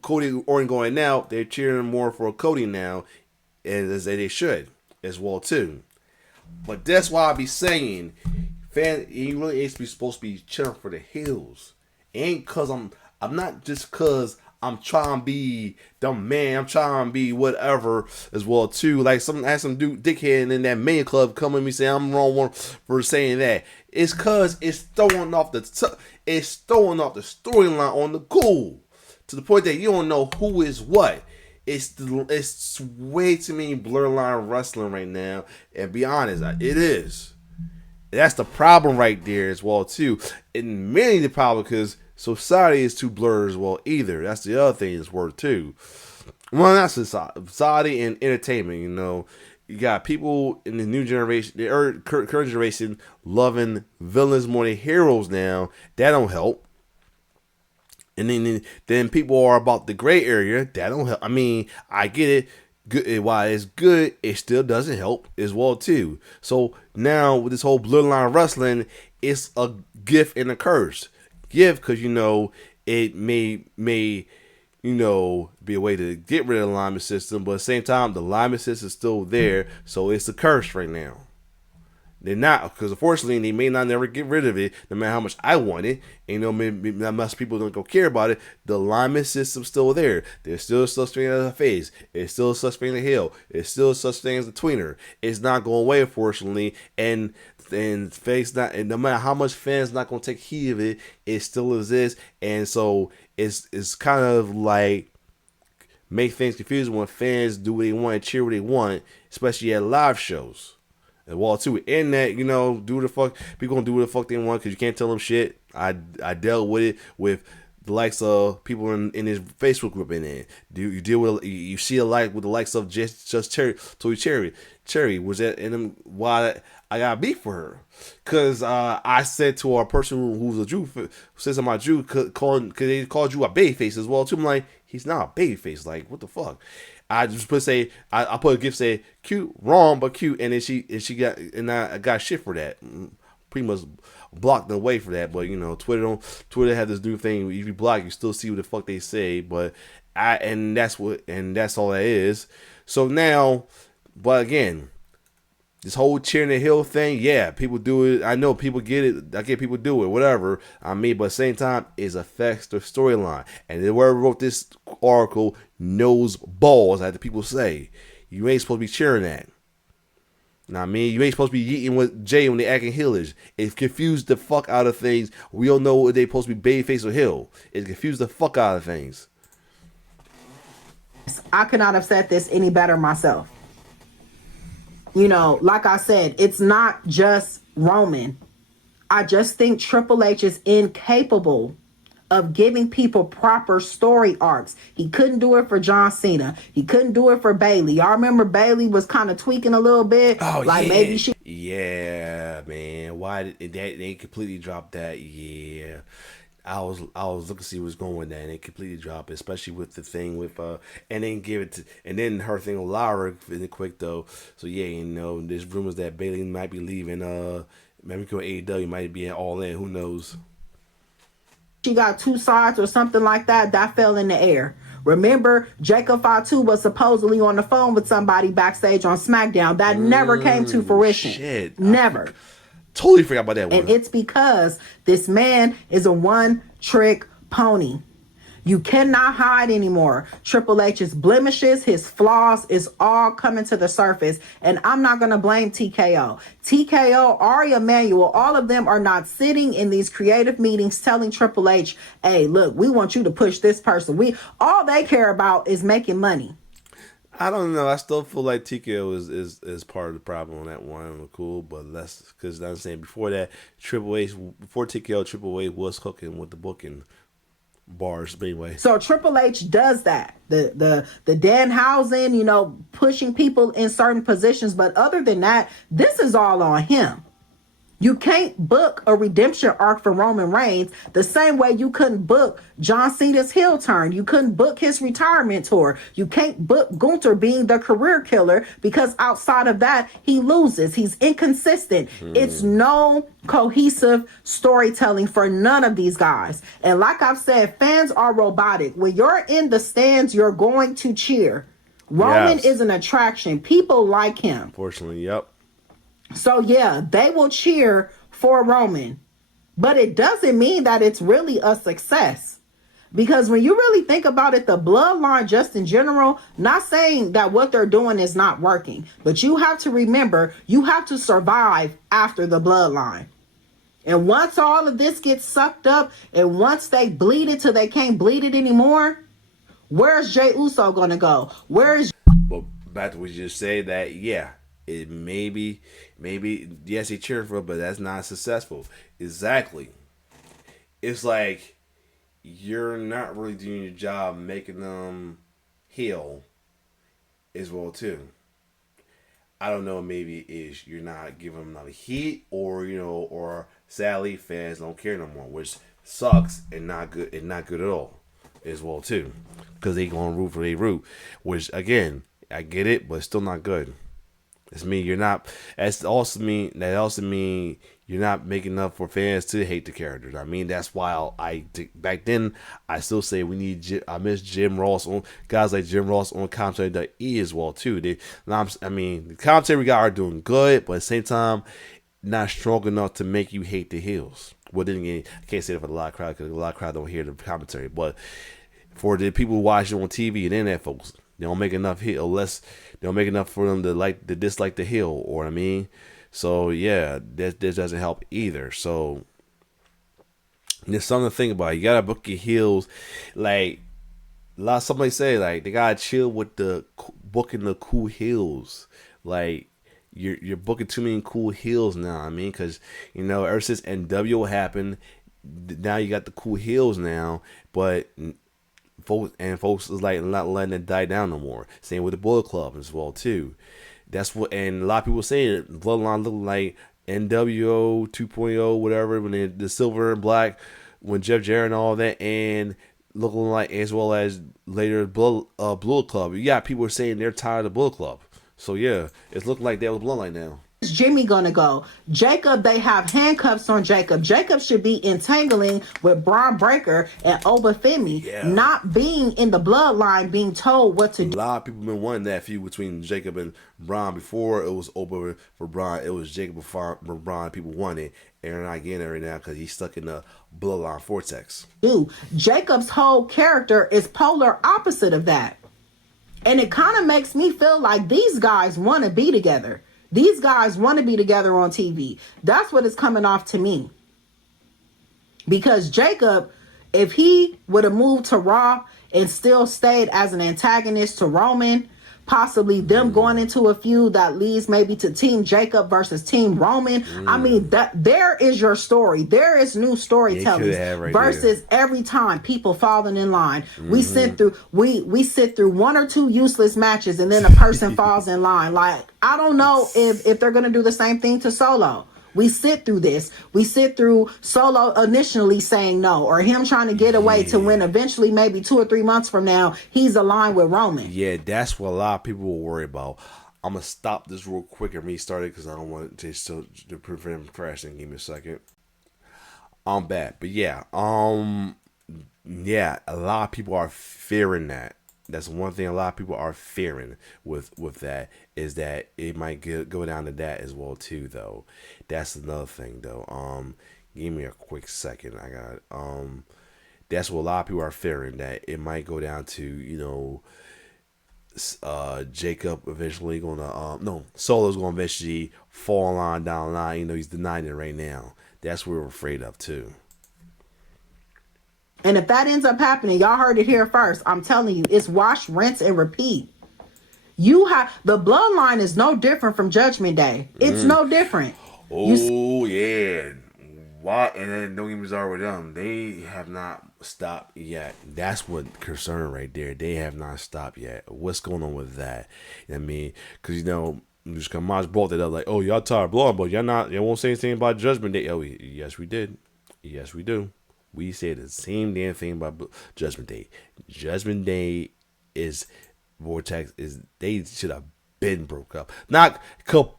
Cody Orton going now. They're cheering more for Cody now, as they should as well too. But that's why I be saying, he really ain't supposed to be cheering for the heels. Ain't cause I'm not just cause I'm trying to be the man. I'm trying to be whatever as well too. Like some dude dickhead in that main club come at me saying I'm the wrong one for saying that. It's cause it's throwing off the storyline on the goal to the point that you don't know who is what. It's way too many blur line wrestling right now. And be honest, it is. That's the problem right there as well too. And mainly the problem because society is too blurred as well either. That's the other thing that's worth too. Well, not society and entertainment. You got people in the new generation, the current generation, loving villains more than heroes now. That don't help. And then people are about the gray area. That don't help. I mean, I get it. Good, while it's good, it still doesn't help as well too. So now with this whole bloodline wrestling, it's a gift and a curse. Gift because it may be a way to get rid of the alignment system, but at the same time the alignment system is still there, so it's a curse right now. They're not, because unfortunately they may not never get rid of it, no matter how much I want it. And maybe not much people don't go care about it. The alignment system's still there. There's still such thing as a face. It's still such thing as a heel. It's still such thing as a tweener. It's not going away, unfortunately. And face not, and no matter how much fans not gonna take heed of it, it still exists. And so it's kind of like make things confusing when fans do what they want, cheer what they want, especially at live shows. And while too, in that, do the fuck, people gonna do what the fuck they want because you can't tell them shit. I dealt with it with the likes of people in his Facebook group in there. You deal with, you see a like with the likes of just Cherry was that in them. Why I got beef for her? Cause I said to our person who's a Jew, says I'm a Jew, cause they called you a babyface as well too. I'm like, he's not a babyface. Like, what the fuck? I just I put a gift say cute, wrong but cute, and then I got shit for that. Pretty much blocked the way for that, but Twitter had this new thing. If you block, you still see what the fuck they say, but that's all that is. So now, but again, this whole cheering the hill thing, yeah, people do it. I know people get it. I get people do it, whatever. I mean, but at the same time, it affects the storyline. And whoever wrote this article knows balls, as the people say. You ain't supposed to be cheering that. Now, I mean, you ain't supposed to be eating with Jay when they acting heelish. It confused the fuck out of things. We don't know if they supposed to be babyface or heel. It confused the fuck out of things. I could not have said this any better myself. Like I said, it's not just Roman. I just think Triple H is incapable of giving people proper story arcs. He couldn't do it for John Cena. He couldn't do it for Bayley. Y'all remember Bayley was kind of tweaking a little bit? Oh, like yeah. Maybe she... Yeah, man. Why did they completely drop that? Yeah. I was looking to see what's going with that, and they completely dropped it, especially with the thing with and then give it to, and then her thing with Lara really quick though. So yeah, there's rumors that Bayley might be leaving. Maybe going AEW, might be All In. Who knows? she got two sides or something like that, that fell in the air. Remember, Jacob Fatu was supposedly on the phone with somebody backstage on SmackDown. That never came to fruition. Shit. Never. Totally forgot about that one. And it's because this man is a one-trick pony. You cannot hide anymore. Triple H's blemishes, his flaws is all coming to the surface. And I'm not going to blame TKO. TKO, Ari Emanuel, all of them are not sitting in these creative meetings telling Triple H, hey, look, we want you to push this person. All they care about is making money. I don't know. I still feel like TKO is part of the problem on that one. Cool, but that's because I'm saying before that, before TKO, Triple H was cooking with the booking bars anyway. So Triple H does that. The Danhausen, pushing people in certain positions. But other than that, this is all on him. You can't book a redemption arc for Roman Reigns the same way you couldn't book John Cena's heel turn. You couldn't book his retirement tour. You can't book Gunther being the career killer because outside of that, he loses. He's inconsistent. It's no cohesive storytelling for none of these guys. And like I've said, fans are robotic. When you're in the stands, you're going to cheer. Roman is an attraction. People like him. Unfortunately, yep. So yeah, they will cheer for Roman, but it doesn't mean that it's really a success. Because when you really think about it, the bloodline just in general, not saying that what they're doing is not working, but you have to remember, you have to survive after the bloodline. And once all of this gets sucked up and once they bleed it till they can't bleed it anymore, where's Jey Uso going to go? But back to what you just said, that, yeah. It maybe yes, he cheered for it, but that's not successful. Exactly. It's like you're not really doing your job making them heel as well too. I don't know, maybe is you're not giving them enough heat, or sadly fans don't care no more, which sucks and not good at all as well too. Because they gonna root for their root. Which again, I get it, but it's still not good. It's mean you're not. That also mean you're not making enough for fans to hate the characters. I mean that's why back then I still say we need. I miss Jim Ross on guys like Jim Ross on commentary.e as well too. The commentary we got are doing good, but at the same time not strong enough to make you hate the heels. Well, then again, I can't say that for the live crowd because a lot of crowd don't hear the commentary, but for the people who watch it on TV and internet folks, they don't make enough hit or less. They don't make enough for them to dislike the heel, or what I mean. So yeah, this doesn't help either. So there's something to think about. You gotta book your heels. Like somebody say, like they gotta chill with the booking the cool heels. Like you're booking too many cool heels now. I mean, because ever since NWO happened, now you got the cool heels now, but. Folks is like not letting it die down no more. Same with the Bullet Club as well too. That's what, and a lot of people say it. Bloodline look like NWO 2.0, whatever. When the silver and black, when Jeff Jarrett and all that, and looking like as well as later Bullet Club. You got people saying they're tired of the Bullet Club. So yeah, it's looking like that with Bloodline now. Jimmy gonna go? Jacob, they have handcuffs on Jacob. Jacob should be entangling with Braun Breaker and Obafemi, not being in the bloodline, being told what to do. A lot of people been wanting that feud between Jacob and Braun. Before it was over for Braun, it was Jacob before Braun. People wanted it, and they're not getting it right now because he's stuck in the bloodline vortex. Jacob's whole character is polar opposite of that, and it kind of makes me feel like these guys want to be together. These guys want to be together on TV. That's what is coming off to me. Because Jacob, if he would have moved to Raw and still stayed as an antagonist to Roman, possibly them going into a feud that leads maybe to Team Jacob versus Team Roman. I mean, there is your story. There is new storytelling versus every time people falling in line. We sit through one or two useless matches and then a person falls in line. Like, I don't know if they're going to do the same thing to Solo. We sit through this. We sit through Solo initially saying no, or him trying to get away to when eventually maybe 2 or 3 months from now, he's aligned with Roman. Yeah, that's what a lot of people will worry about. I'm going to stop this real quick and restart it because I don't want it to prevent him crashing. Give me a second. I'm bad. But yeah, yeah, a lot of people are fearing that. That's one thing a lot of people are fearing with that is that it might go down to that as well too though. That's another thing though. Give me a quick second. I got that's what a lot of people are fearing, that it might go down to, Jacob eventually gonna no, Solo's gonna eventually fall on down the line. He's denying it right now. That's what we're afraid of too. And if that ends up happening, y'all heard it here first. I'm telling you, it's wash, rinse, and repeat. You have the bloodline is no different from Judgment Day. It's no different. Oh yeah. Why? And then don't get me started with them. They have not stopped yet. That's what concern right there. They have not stopped yet. What's going on with that? I mean, because just Kamaj brought it up like, oh, y'all tired of blowing, but y'all won't say anything about Judgment Day. Oh, yes, we did. Yes, we do. We said the same damn thing about Judgment Day. Judgment Day is Vortex is they should have been broke up, not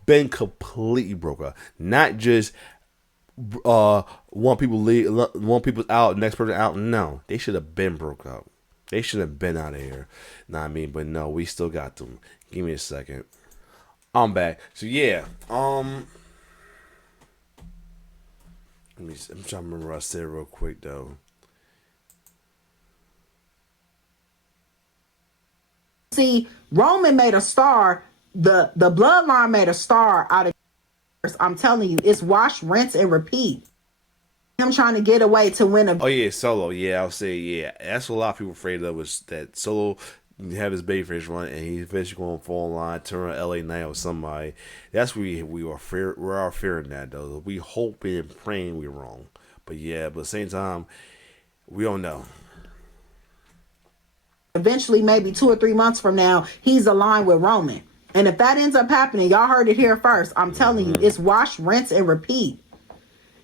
been completely broke up, not just one people leave, one people's out, next person out. No, they should have been broke up. They should have been out of here. Know what I mean? But no, we still got them. Give me a second. I'm back. So yeah, I'm trying to remember what I said real quick though. See, Roman made a star. The bloodline made a star out of. I'm telling you, it's wash, rinse, and repeat. Him trying to get away to win a. Oh yeah, Solo. Yeah, I'll say yeah. That's what a lot of people afraid of, was that Solo have his babyface run and he's eventually going to fall in line, turn on LA Knight or somebody. That's we are fear. We are fearing that though. We hoping and praying we're wrong. But yeah, but at the same time, we don't know. Eventually, maybe 2 or 3 months from now, he's aligned with Roman. And if that ends up happening, y'all heard it here first. I'm telling you, it's wash, rinse, and repeat.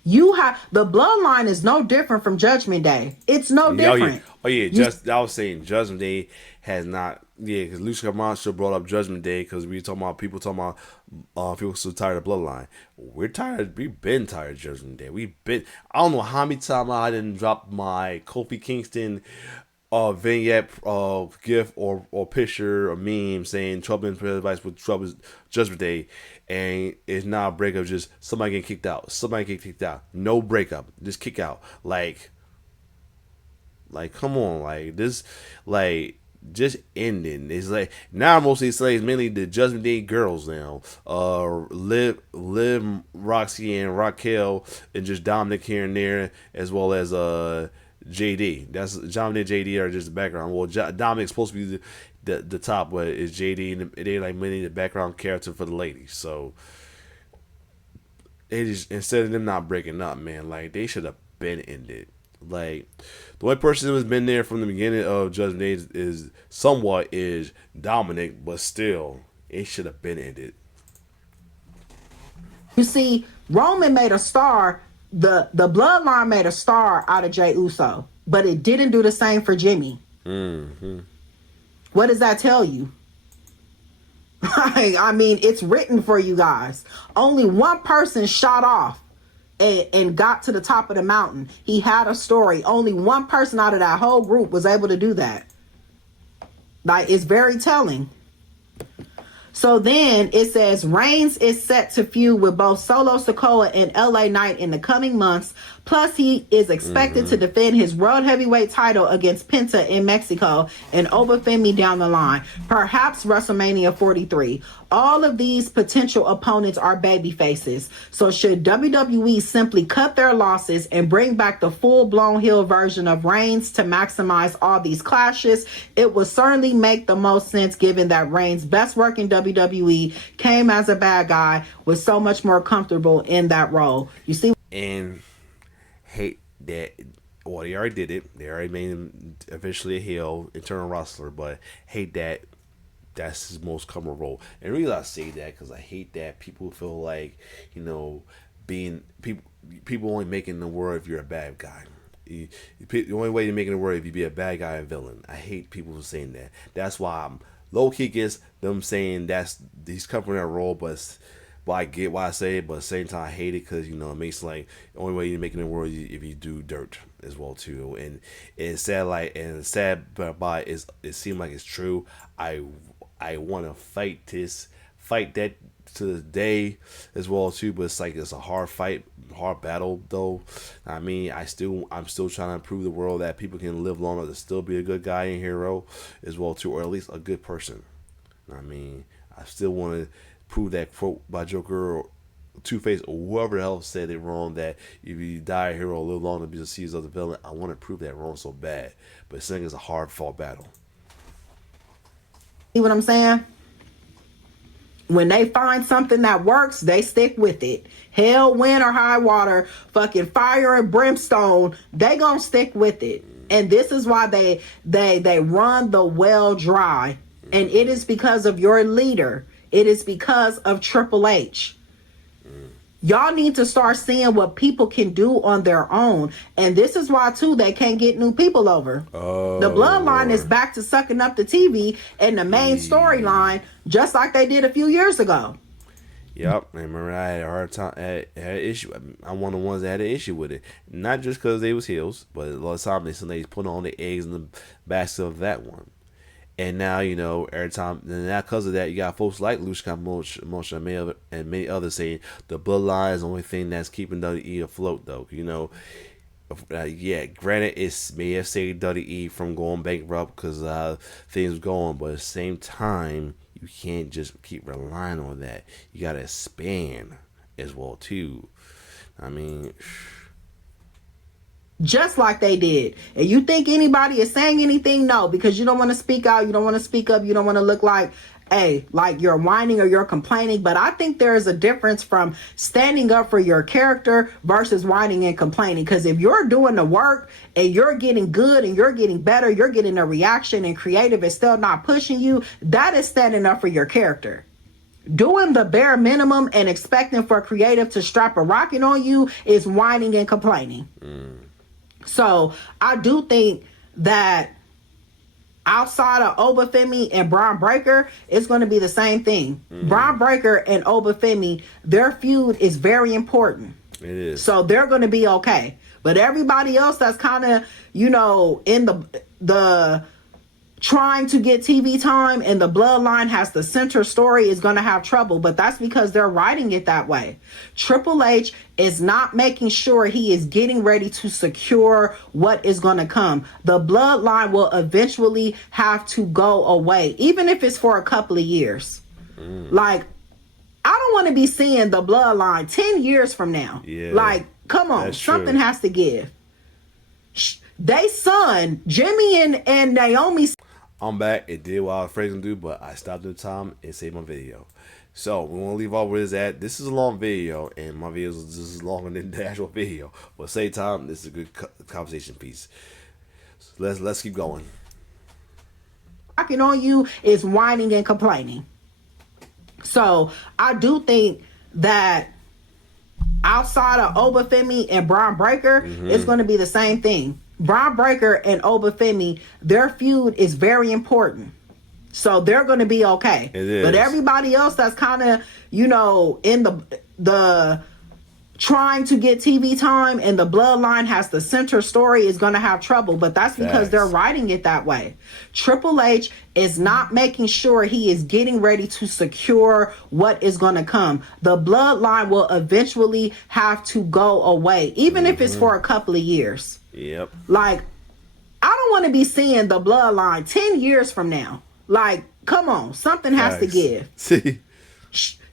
You have the bloodline is no different from Judgment Day. It's no different. Oh yeah. I was saying Judgment Day has not. Yeah, because Lucia Monster brought up Judgment Day because we talking about people people so tired of Bloodline. We're tired. We've been tired of Judgment Day. We've been. I don't know how many times I didn't drop my Kofi Kingston vignette gif or picture or meme saying trouble in paradise with trouble Judgment Day, and it's not a breakup, just somebody getting kicked out. Somebody get kicked out. No breakup, just kick out. Like come on, like this, like just ending. It's like now mostly it's like mainly the Judgment Day girls now. Liv, Roxy, and Raquel, and just Dominic here and there, as well as JD. That's Dominic and JD are just the background. Well, Dominic's supposed to be the top, but it's JD, and they like many the background character for the ladies. So they just, instead of them not breaking up, man, like they should have been ended. Like the only person who's been there from the beginning of Judgment Day is Dominic, but still, it should have been ended. You see, Roman made a star. The bloodline made a star out of Jey Uso, but it didn't do the same for Jimmy. Mm-hmm. What does that tell you? I mean, it's written for you guys. Only one person shot off and got to the top of the mountain. He had a story. Only one person out of that whole group was able to do that. Like, it's very telling. So then it says Reigns is set to feud with both Solo Sikoa and LA Knight in the coming months. Plus, he is expected to defend his World Heavyweight title against Penta in Mexico and Obafemi down the line, perhaps WrestleMania 43. All of these potential opponents are baby faces. So should WWE simply cut their losses and bring back the full-blown heel version of Reigns to maximize all these clashes? It would certainly make the most sense given that Reigns' best work in WWE came as a bad guy, was so much more comfortable in that role. You see? And hate that. Well, they already did it. They already made him officially a heel, internal wrestler, but hate that that's his most comfortable role. And really, I say that because I hate that people feel like, being people only making the world if you're a bad guy. The only way you're making the world if you be a bad guy or villain. I hate people saying that. That's why I'm low key against them saying he's covering that role, but But I get why I say it, but at the same time I hate it because it makes like the only way you make it in the world is if you do dirt as well too. And it's sad, like, and sad by is it seems like it's true. I want to fight that to this day as well too, but it's like it's a hard fight, hard battle though. I mean, I'm still trying to improve the world that people can live longer to still be a good guy and hero as well too, or at least a good person. I mean, I still want to prove that quote by Joker or Two-Face or whoever else said it wrong, that if you die a hero or live long to be the seeds of the villain. I want to prove that wrong so bad, but saying it's a hard fought battle. See what I'm saying? When they find something that works, they stick with it. Hell, wind, or high water, fucking fire and brimstone, they gonna stick with it. And this is why they run the well dry. And it is because of your leader. It is because of Triple H. Y'all need to start seeing what people can do on their own. And this is why, too, they can't get new people over. The bloodline is back to sucking up the TV and the main storyline, just like they did a few years ago. Yep, I remember I had a hard time, had an issue. I'm one of the ones that had an issue with it. Not just because they was heels, but a lot of times they put on the eggs in the basket of that one. And now, every time, and now because of that, you got folks like Luke Motion and many others saying the bloodline is the only thing that's keeping WWE afloat, though. Yeah, granted, it may have saved WWE from going bankrupt because things were going, but at the same time, you can't just keep relying on that. You got to expand as well, too. I mean, just like they did. And you think anybody is saying anything? No, because you don't want to speak out, you don't want to speak up, you don't want to look like you're whining or you're complaining. But I think there is a difference from standing up for your character versus whining and complaining. Because if you're doing the work and you're getting good and you're getting better, you're getting a reaction, and creative is still not pushing you, that is standing up for your character. Doing the bare minimum and expecting for creative to strap a rocket on you is whining and complaining. So I do think that outside of Obafemi and Braun Breaker, it's going to be the same thing. Braun Breaker and Obafemi, their feud is very important. It is. So they're going to be okay. But everybody else that's kind of, in the trying to get TV time and the bloodline has the center story is going to have trouble, but that's because they're writing it that way. Triple H is not making sure he is getting ready to secure what is going to come. The bloodline will eventually have to go away, even if it's for a couple of years. Like, I don't want to be seeing the bloodline 10 years from now. Yeah, like, come on, something true. has to give. They son, Jimmy and Naomi. I'm back. It did what I was afraid to do, but I stopped the time and saved my video. So we want to leave off where it's at. This is a long video, and my videos is just longer than the actual video. But at the same time, this is a good conversation piece. So let's keep going. Knocking on you is whining and complaining. So I do think that outside of Obafemi and Braun Breaker, it's going to be the same thing. Braun Breaker and Obafemi, their feud is very important. So they're going to be okay. It is. But everybody else that's kind of, in the trying to get TV time and the bloodline has the center story is going to have trouble. But that's because they're writing it that way. Triple H is not making sure he is getting ready to secure what is going to come. The bloodline will eventually have to go away, even if it's for a couple of years. Yep. Like, I don't want to be seeing the bloodline 10 years from now. Like, come on, something has to give. See,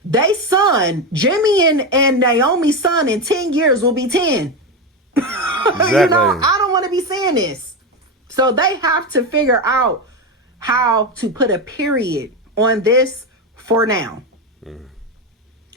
they son, Jimmy and Naomi's son in 10 years will be 10. Exactly. I don't want to be seeing this. So they have to figure out how to put a period on this for now.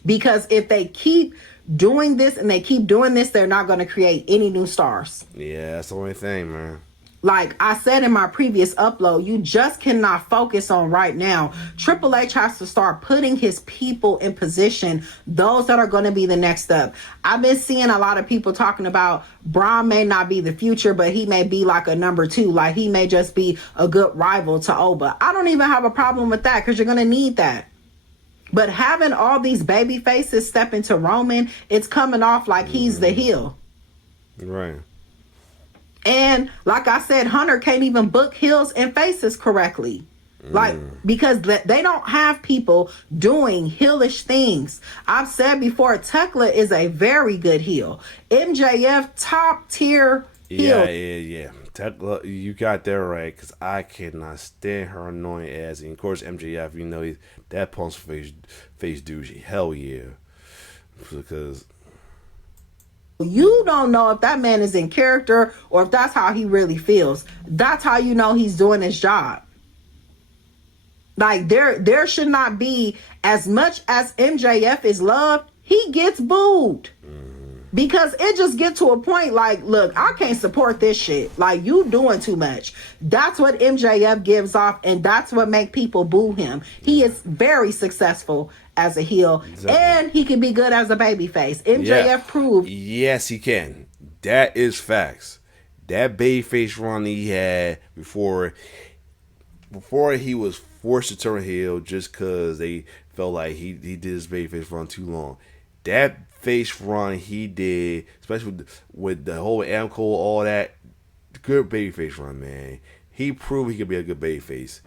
Because if they keep doing this and they keep doing this, they're not going to create any new stars. Yeah, that's the only thing, man. Like I said in my previous upload, you just cannot focus on right now. Triple H has to start putting his people in position, those that are going to be the next up. I've been seeing a lot of people talking about Braun may not be the future, but he may be like a number 2. Like he may just be a good rival to Oba. I don't even have a problem with that because you're going to need that. But having all these baby faces step into Roman, it's coming off like he's the heel. Right. And like I said, Hunter can't even book heels and faces correctly. Like, because they don't have people doing heelish things. I've said before, Tekla is a very good heel. MJF, top tier heel. Yeah. Tekla, you got that right, because I cannot stand her annoying ass. And of course, MJF, you know, that punch face douchey. Hell yeah. Because you don't know if that man is in character or if that's how he really feels. That's how you know he's doing his job. Like, there should not be, as much as MJF is loved, he gets booed. Because it just gets to a point like, look, I can't support this shit. Like, you doing too much. That's what MJF gives off, and that's what make people boo him. He is very successful as a heel, and he can be good as a babyface. MJF proved. Yes, he can. That is facts. That babyface run he had before he was forced to turn heel just because they felt like he did his babyface run too long. That face run he did, especially with the whole Amco, all that, good babyface run, man. He proved he could be a good babyface.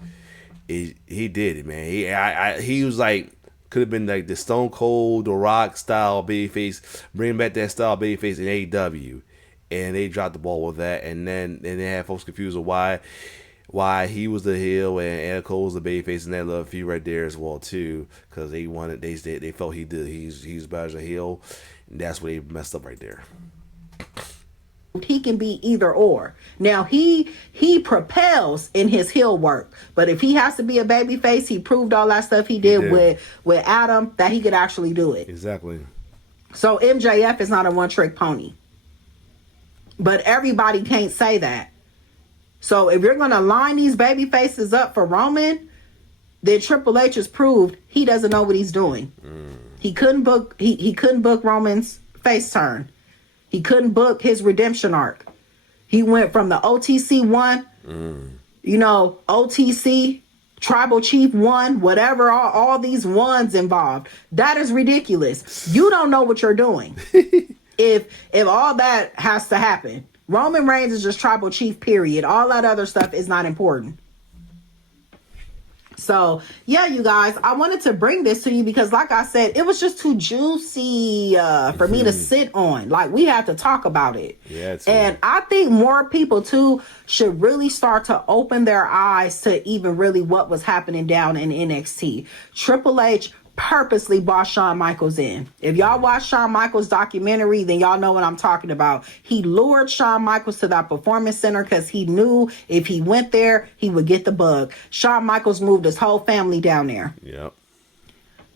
He did it, man. He was like, could have been like the Stone Cold, The Rock style babyface, bring back that style babyface in AEW, and they dropped the ball with that, and they had folks confused with why he was the heel and Adam Cole was the babyface, and that little feud right there as well too, because they felt he's better as a heel, and that's what they messed up right there. He can be either or. Now he propels in his heel work, but if he has to be a babyface, he proved all that stuff he did with Adam that he could actually do it. Exactly. So MJF is not a one-trick pony, but everybody can't say that. So if you're going to line these baby faces up for Roman, then Triple H has proved he doesn't know what he's doing. He couldn't book he couldn't book Roman's face turn. He couldn't book his redemption arc. He went from the OTC 1, OTC, Tribal Chief 1, whatever, all these ones involved. That is ridiculous. You don't know what you're doing. if all that has to happen. Roman Reigns is just Tribal Chief, period. All that other stuff is not important. So, yeah, you guys, I wanted to bring this to you because, like I said, it was just too juicy for me to sit on. Like, we had to talk about it. Yeah, and I think more people, too, should really start to open their eyes to even really what was happening down in NXT. Triple H purposely brought Shawn Michaels in. If y'all watch Shawn Michaels' documentary, then y'all know what I'm talking about. He lured Shawn Michaels to that performance center because he knew if he went there, he would get the bug. Shawn Michaels moved his whole family down there. Yep.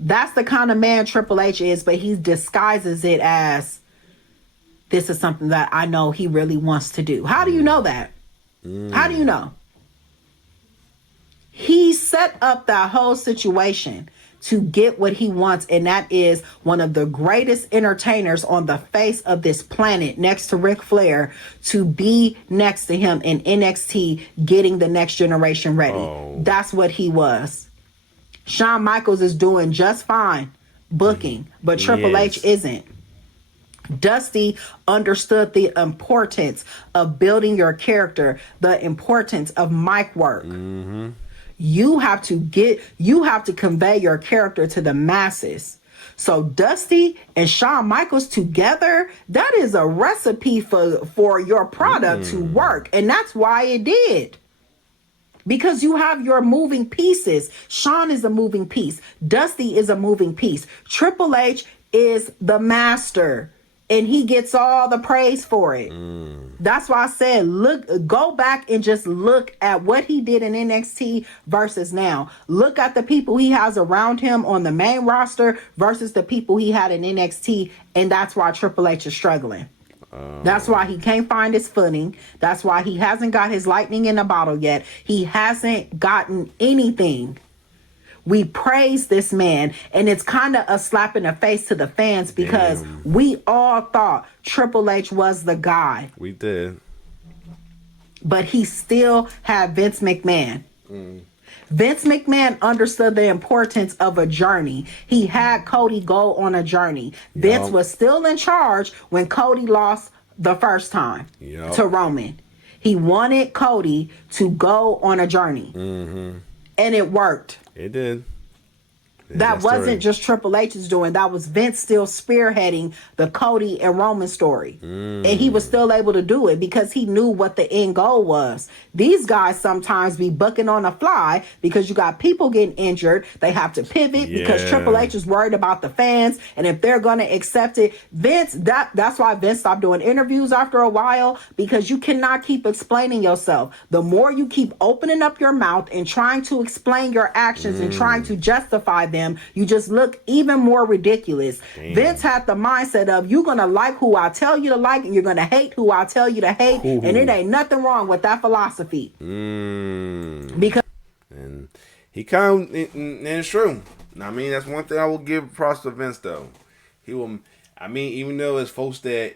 That's the kind of man Triple H is, but he disguises it as, this is something that I know he really wants to do. How do you know that? How do you know? He set up that whole situation to get what he wants, and that is one of the greatest entertainers on the face of this planet next to Ric Flair to be next to him in NXT getting the next generation ready. That's what he was. Shawn Michaels is doing just fine booking, but Triple H isn't. Dusty understood the importance of building your character, the importance of mic work. You have to convey your character to the masses. So Dusty and Shawn Michaels together, that is a recipe for your product to work. And that's why it did. Because you have your moving pieces. Shawn is a moving piece. Dusty is a moving piece. Triple H is the master. And he gets all the praise for it. That's why I said, go back and just look at what he did in NXT versus now. Look at the people he has around him on the main roster versus the people he had in NXT. And that's why Triple H is struggling. That's why he can't find his footing. That's why he hasn't got his lightning in a bottle yet. He hasn't gotten anything. We praise this man, and it's kind of a slap in the face to the fans because we all thought Triple H was the guy. We did. But he still had Vince McMahon. Vince McMahon understood the importance of a journey. He had Cody go on a journey. Vince Yup. was still in charge when Cody lost the first time Yup. to Roman. He wanted Cody to go on a journey. And it worked. It did. That wasn't just Triple H's doing. That was Vince still spearheading the Cody and Roman story. And he was still able to do it because he knew what the end goal was. These guys sometimes be booking on the fly because you got people getting injured. They have to pivot because Triple H is worried about the fans. And if they're going to accept it, Vince, that's why Vince stopped doing interviews after a while, because you cannot keep explaining yourself. The more you keep opening up your mouth and trying to explain your actions and trying to justify them, you just look even more ridiculous. Damn. Vince had the mindset of, you're gonna like who I tell you to like, and you're gonna hate who I tell you to hate. Ooh. And it ain't nothing wrong with that philosophy. Because and he kind of, and it's true. I mean, that's one thing I will give props to Vince though. He will. I mean, even though it's folks that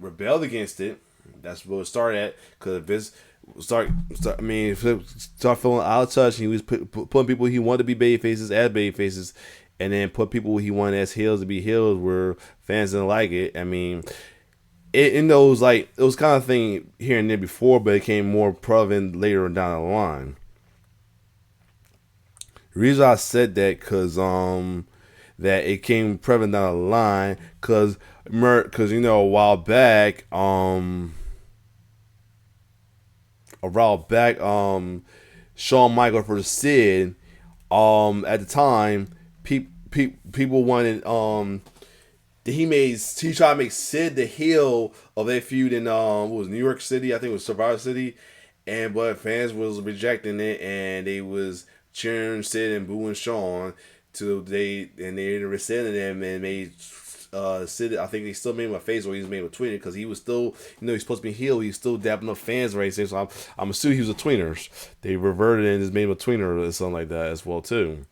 rebelled against it, that's what it started at. Because Vince start feeling out of touch. He was putting people he wanted to be baby faces as baby faces, and then put people he wanted as heels to be heels where fans didn't like it. I mean, it was like, it was kind of thing here and there before, but it became more prevalent later down the line. The reason I said that because that it came prevalent down the line because a while back Shawn Michaels versus Sid, at the time, people wanted, he tried to make Sid the heel of their feud in, what was New York City, I think it was Survivor City, but fans was rejecting it, and they was cheering Sid and booing Shawn, they rescinded him and made Sid, I think they still made him a face, or he was made him a tweener, because he was still, he's supposed to be heel, he's still dapping up fans right. So I'm assuming he was a tweener. They reverted it and just made him a tweener or something like that as well too.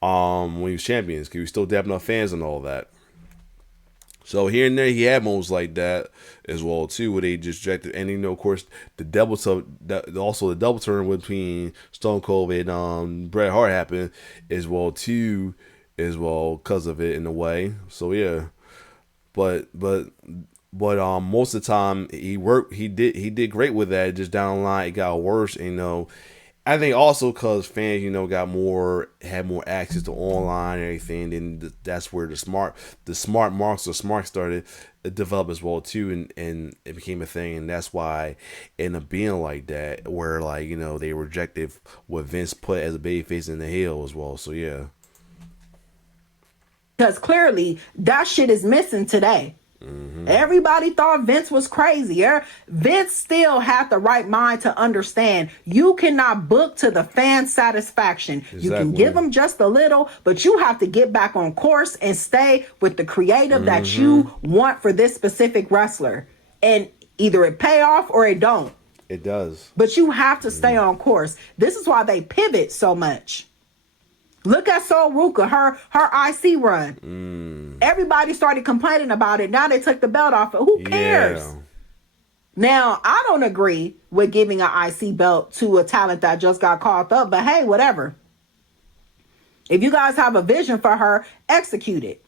When he was champions, because he was still dapping up fans and all that. So here and there he had moments like that as well too, where they just rejected, and of course the double turn between Stone Cold and Bret Hart happened as well too, because of it in a way. So yeah, but most of the time he did great with that. Just down the line it got worse, I think also because fans, had more access to online and everything. Then that's where the smart marks started to develop as well too, and it became a thing, and that's why it ended up being like that, where they rejected what Vince put as a babyface in the heel as well. So yeah, because clearly that shit is missing today. Everybody thought Vince was crazy. Vince still had the right mind to understand you cannot book to the fan satisfaction. Exactly. You can give them just a little, but you have to get back on course and stay with the creative that you want for this specific wrestler. And either it pay off or it don't. It does. But you have to stay on course. This is why they pivot so much. Look at Sol Ruka, her IC run. Everybody started complaining about it. Now they took the belt off. Who cares? Yeah. Now, I don't agree with giving an IC belt to a talent that just got caught up, but hey, whatever. If you guys have a vision for her, execute it.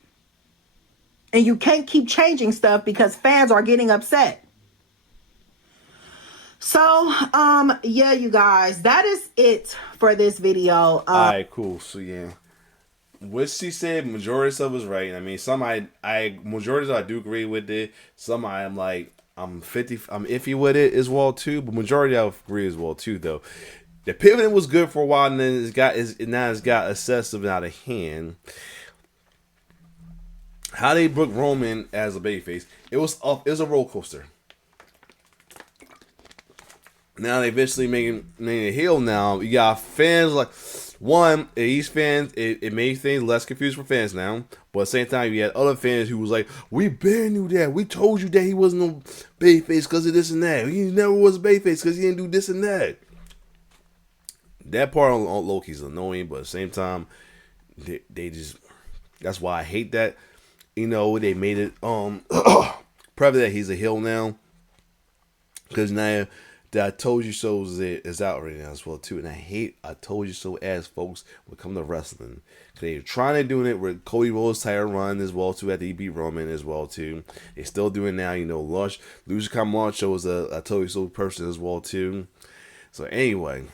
And you can't keep changing stuff because fans are getting upset. So, yeah, you guys, that is it for this video. All right, cool. So, yeah, what she said, majority of stuff was right. I mean, some majority of I do agree with it. Some I'm iffy with it as well too. But majority I agree as well too, though. The pivoting was good for a while, and then it's got excessive out of hand. How they booked Roman as a babyface, it was a roller coaster. Now they eventually making a heel. Now you got fans these fans, it made things less confused for fans now. But at the same time, you had other fans who was like, "We been knew that. We told you that he wasn't no babyface because of this and that. He never was a babyface because he didn't do this and that." That part on Loki's annoying, but at the same time, they just, that's why I hate that. They made it prevalent that he's a heel now, because now that I Told You So is out right now as well too, and I hate I Told You So as folks when it comes to wrestling. They're trying to doing it with Cody Rhodes' title run as well too, after he beat Roman as well too. They still doing now, launch Lucha Camacho was a I Told You So person as well too. So anyway,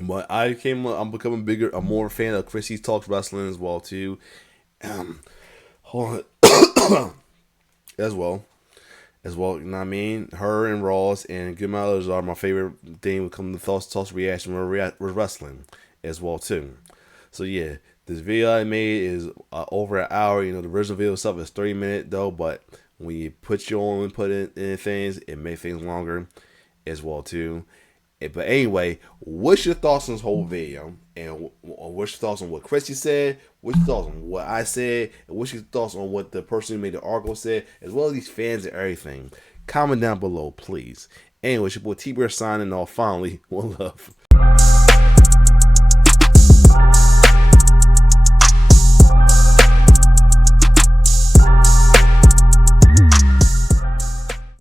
but I'm becoming bigger, I'm more fan of Chrissy Talks Wrestling as well too. Hold on. as well. You know what I mean? Her and Ross and Good Mileage are my favorite thing when it comes to thoughts, reaction with wrestling as well too. So yeah, this video I made is over an hour. The original video itself is 30 minutes though, but when you put your own input in things, it makes things longer as well too. But anyway, what's your thoughts on this whole video? And what's your thoughts on what Chrissy said? What's your thoughts on what I said? And what's your thoughts on what the person who made the article said? As well as these fans and everything. Comment down below, please. Anyway, it's your boy T-Bear signing off. Finally, one love.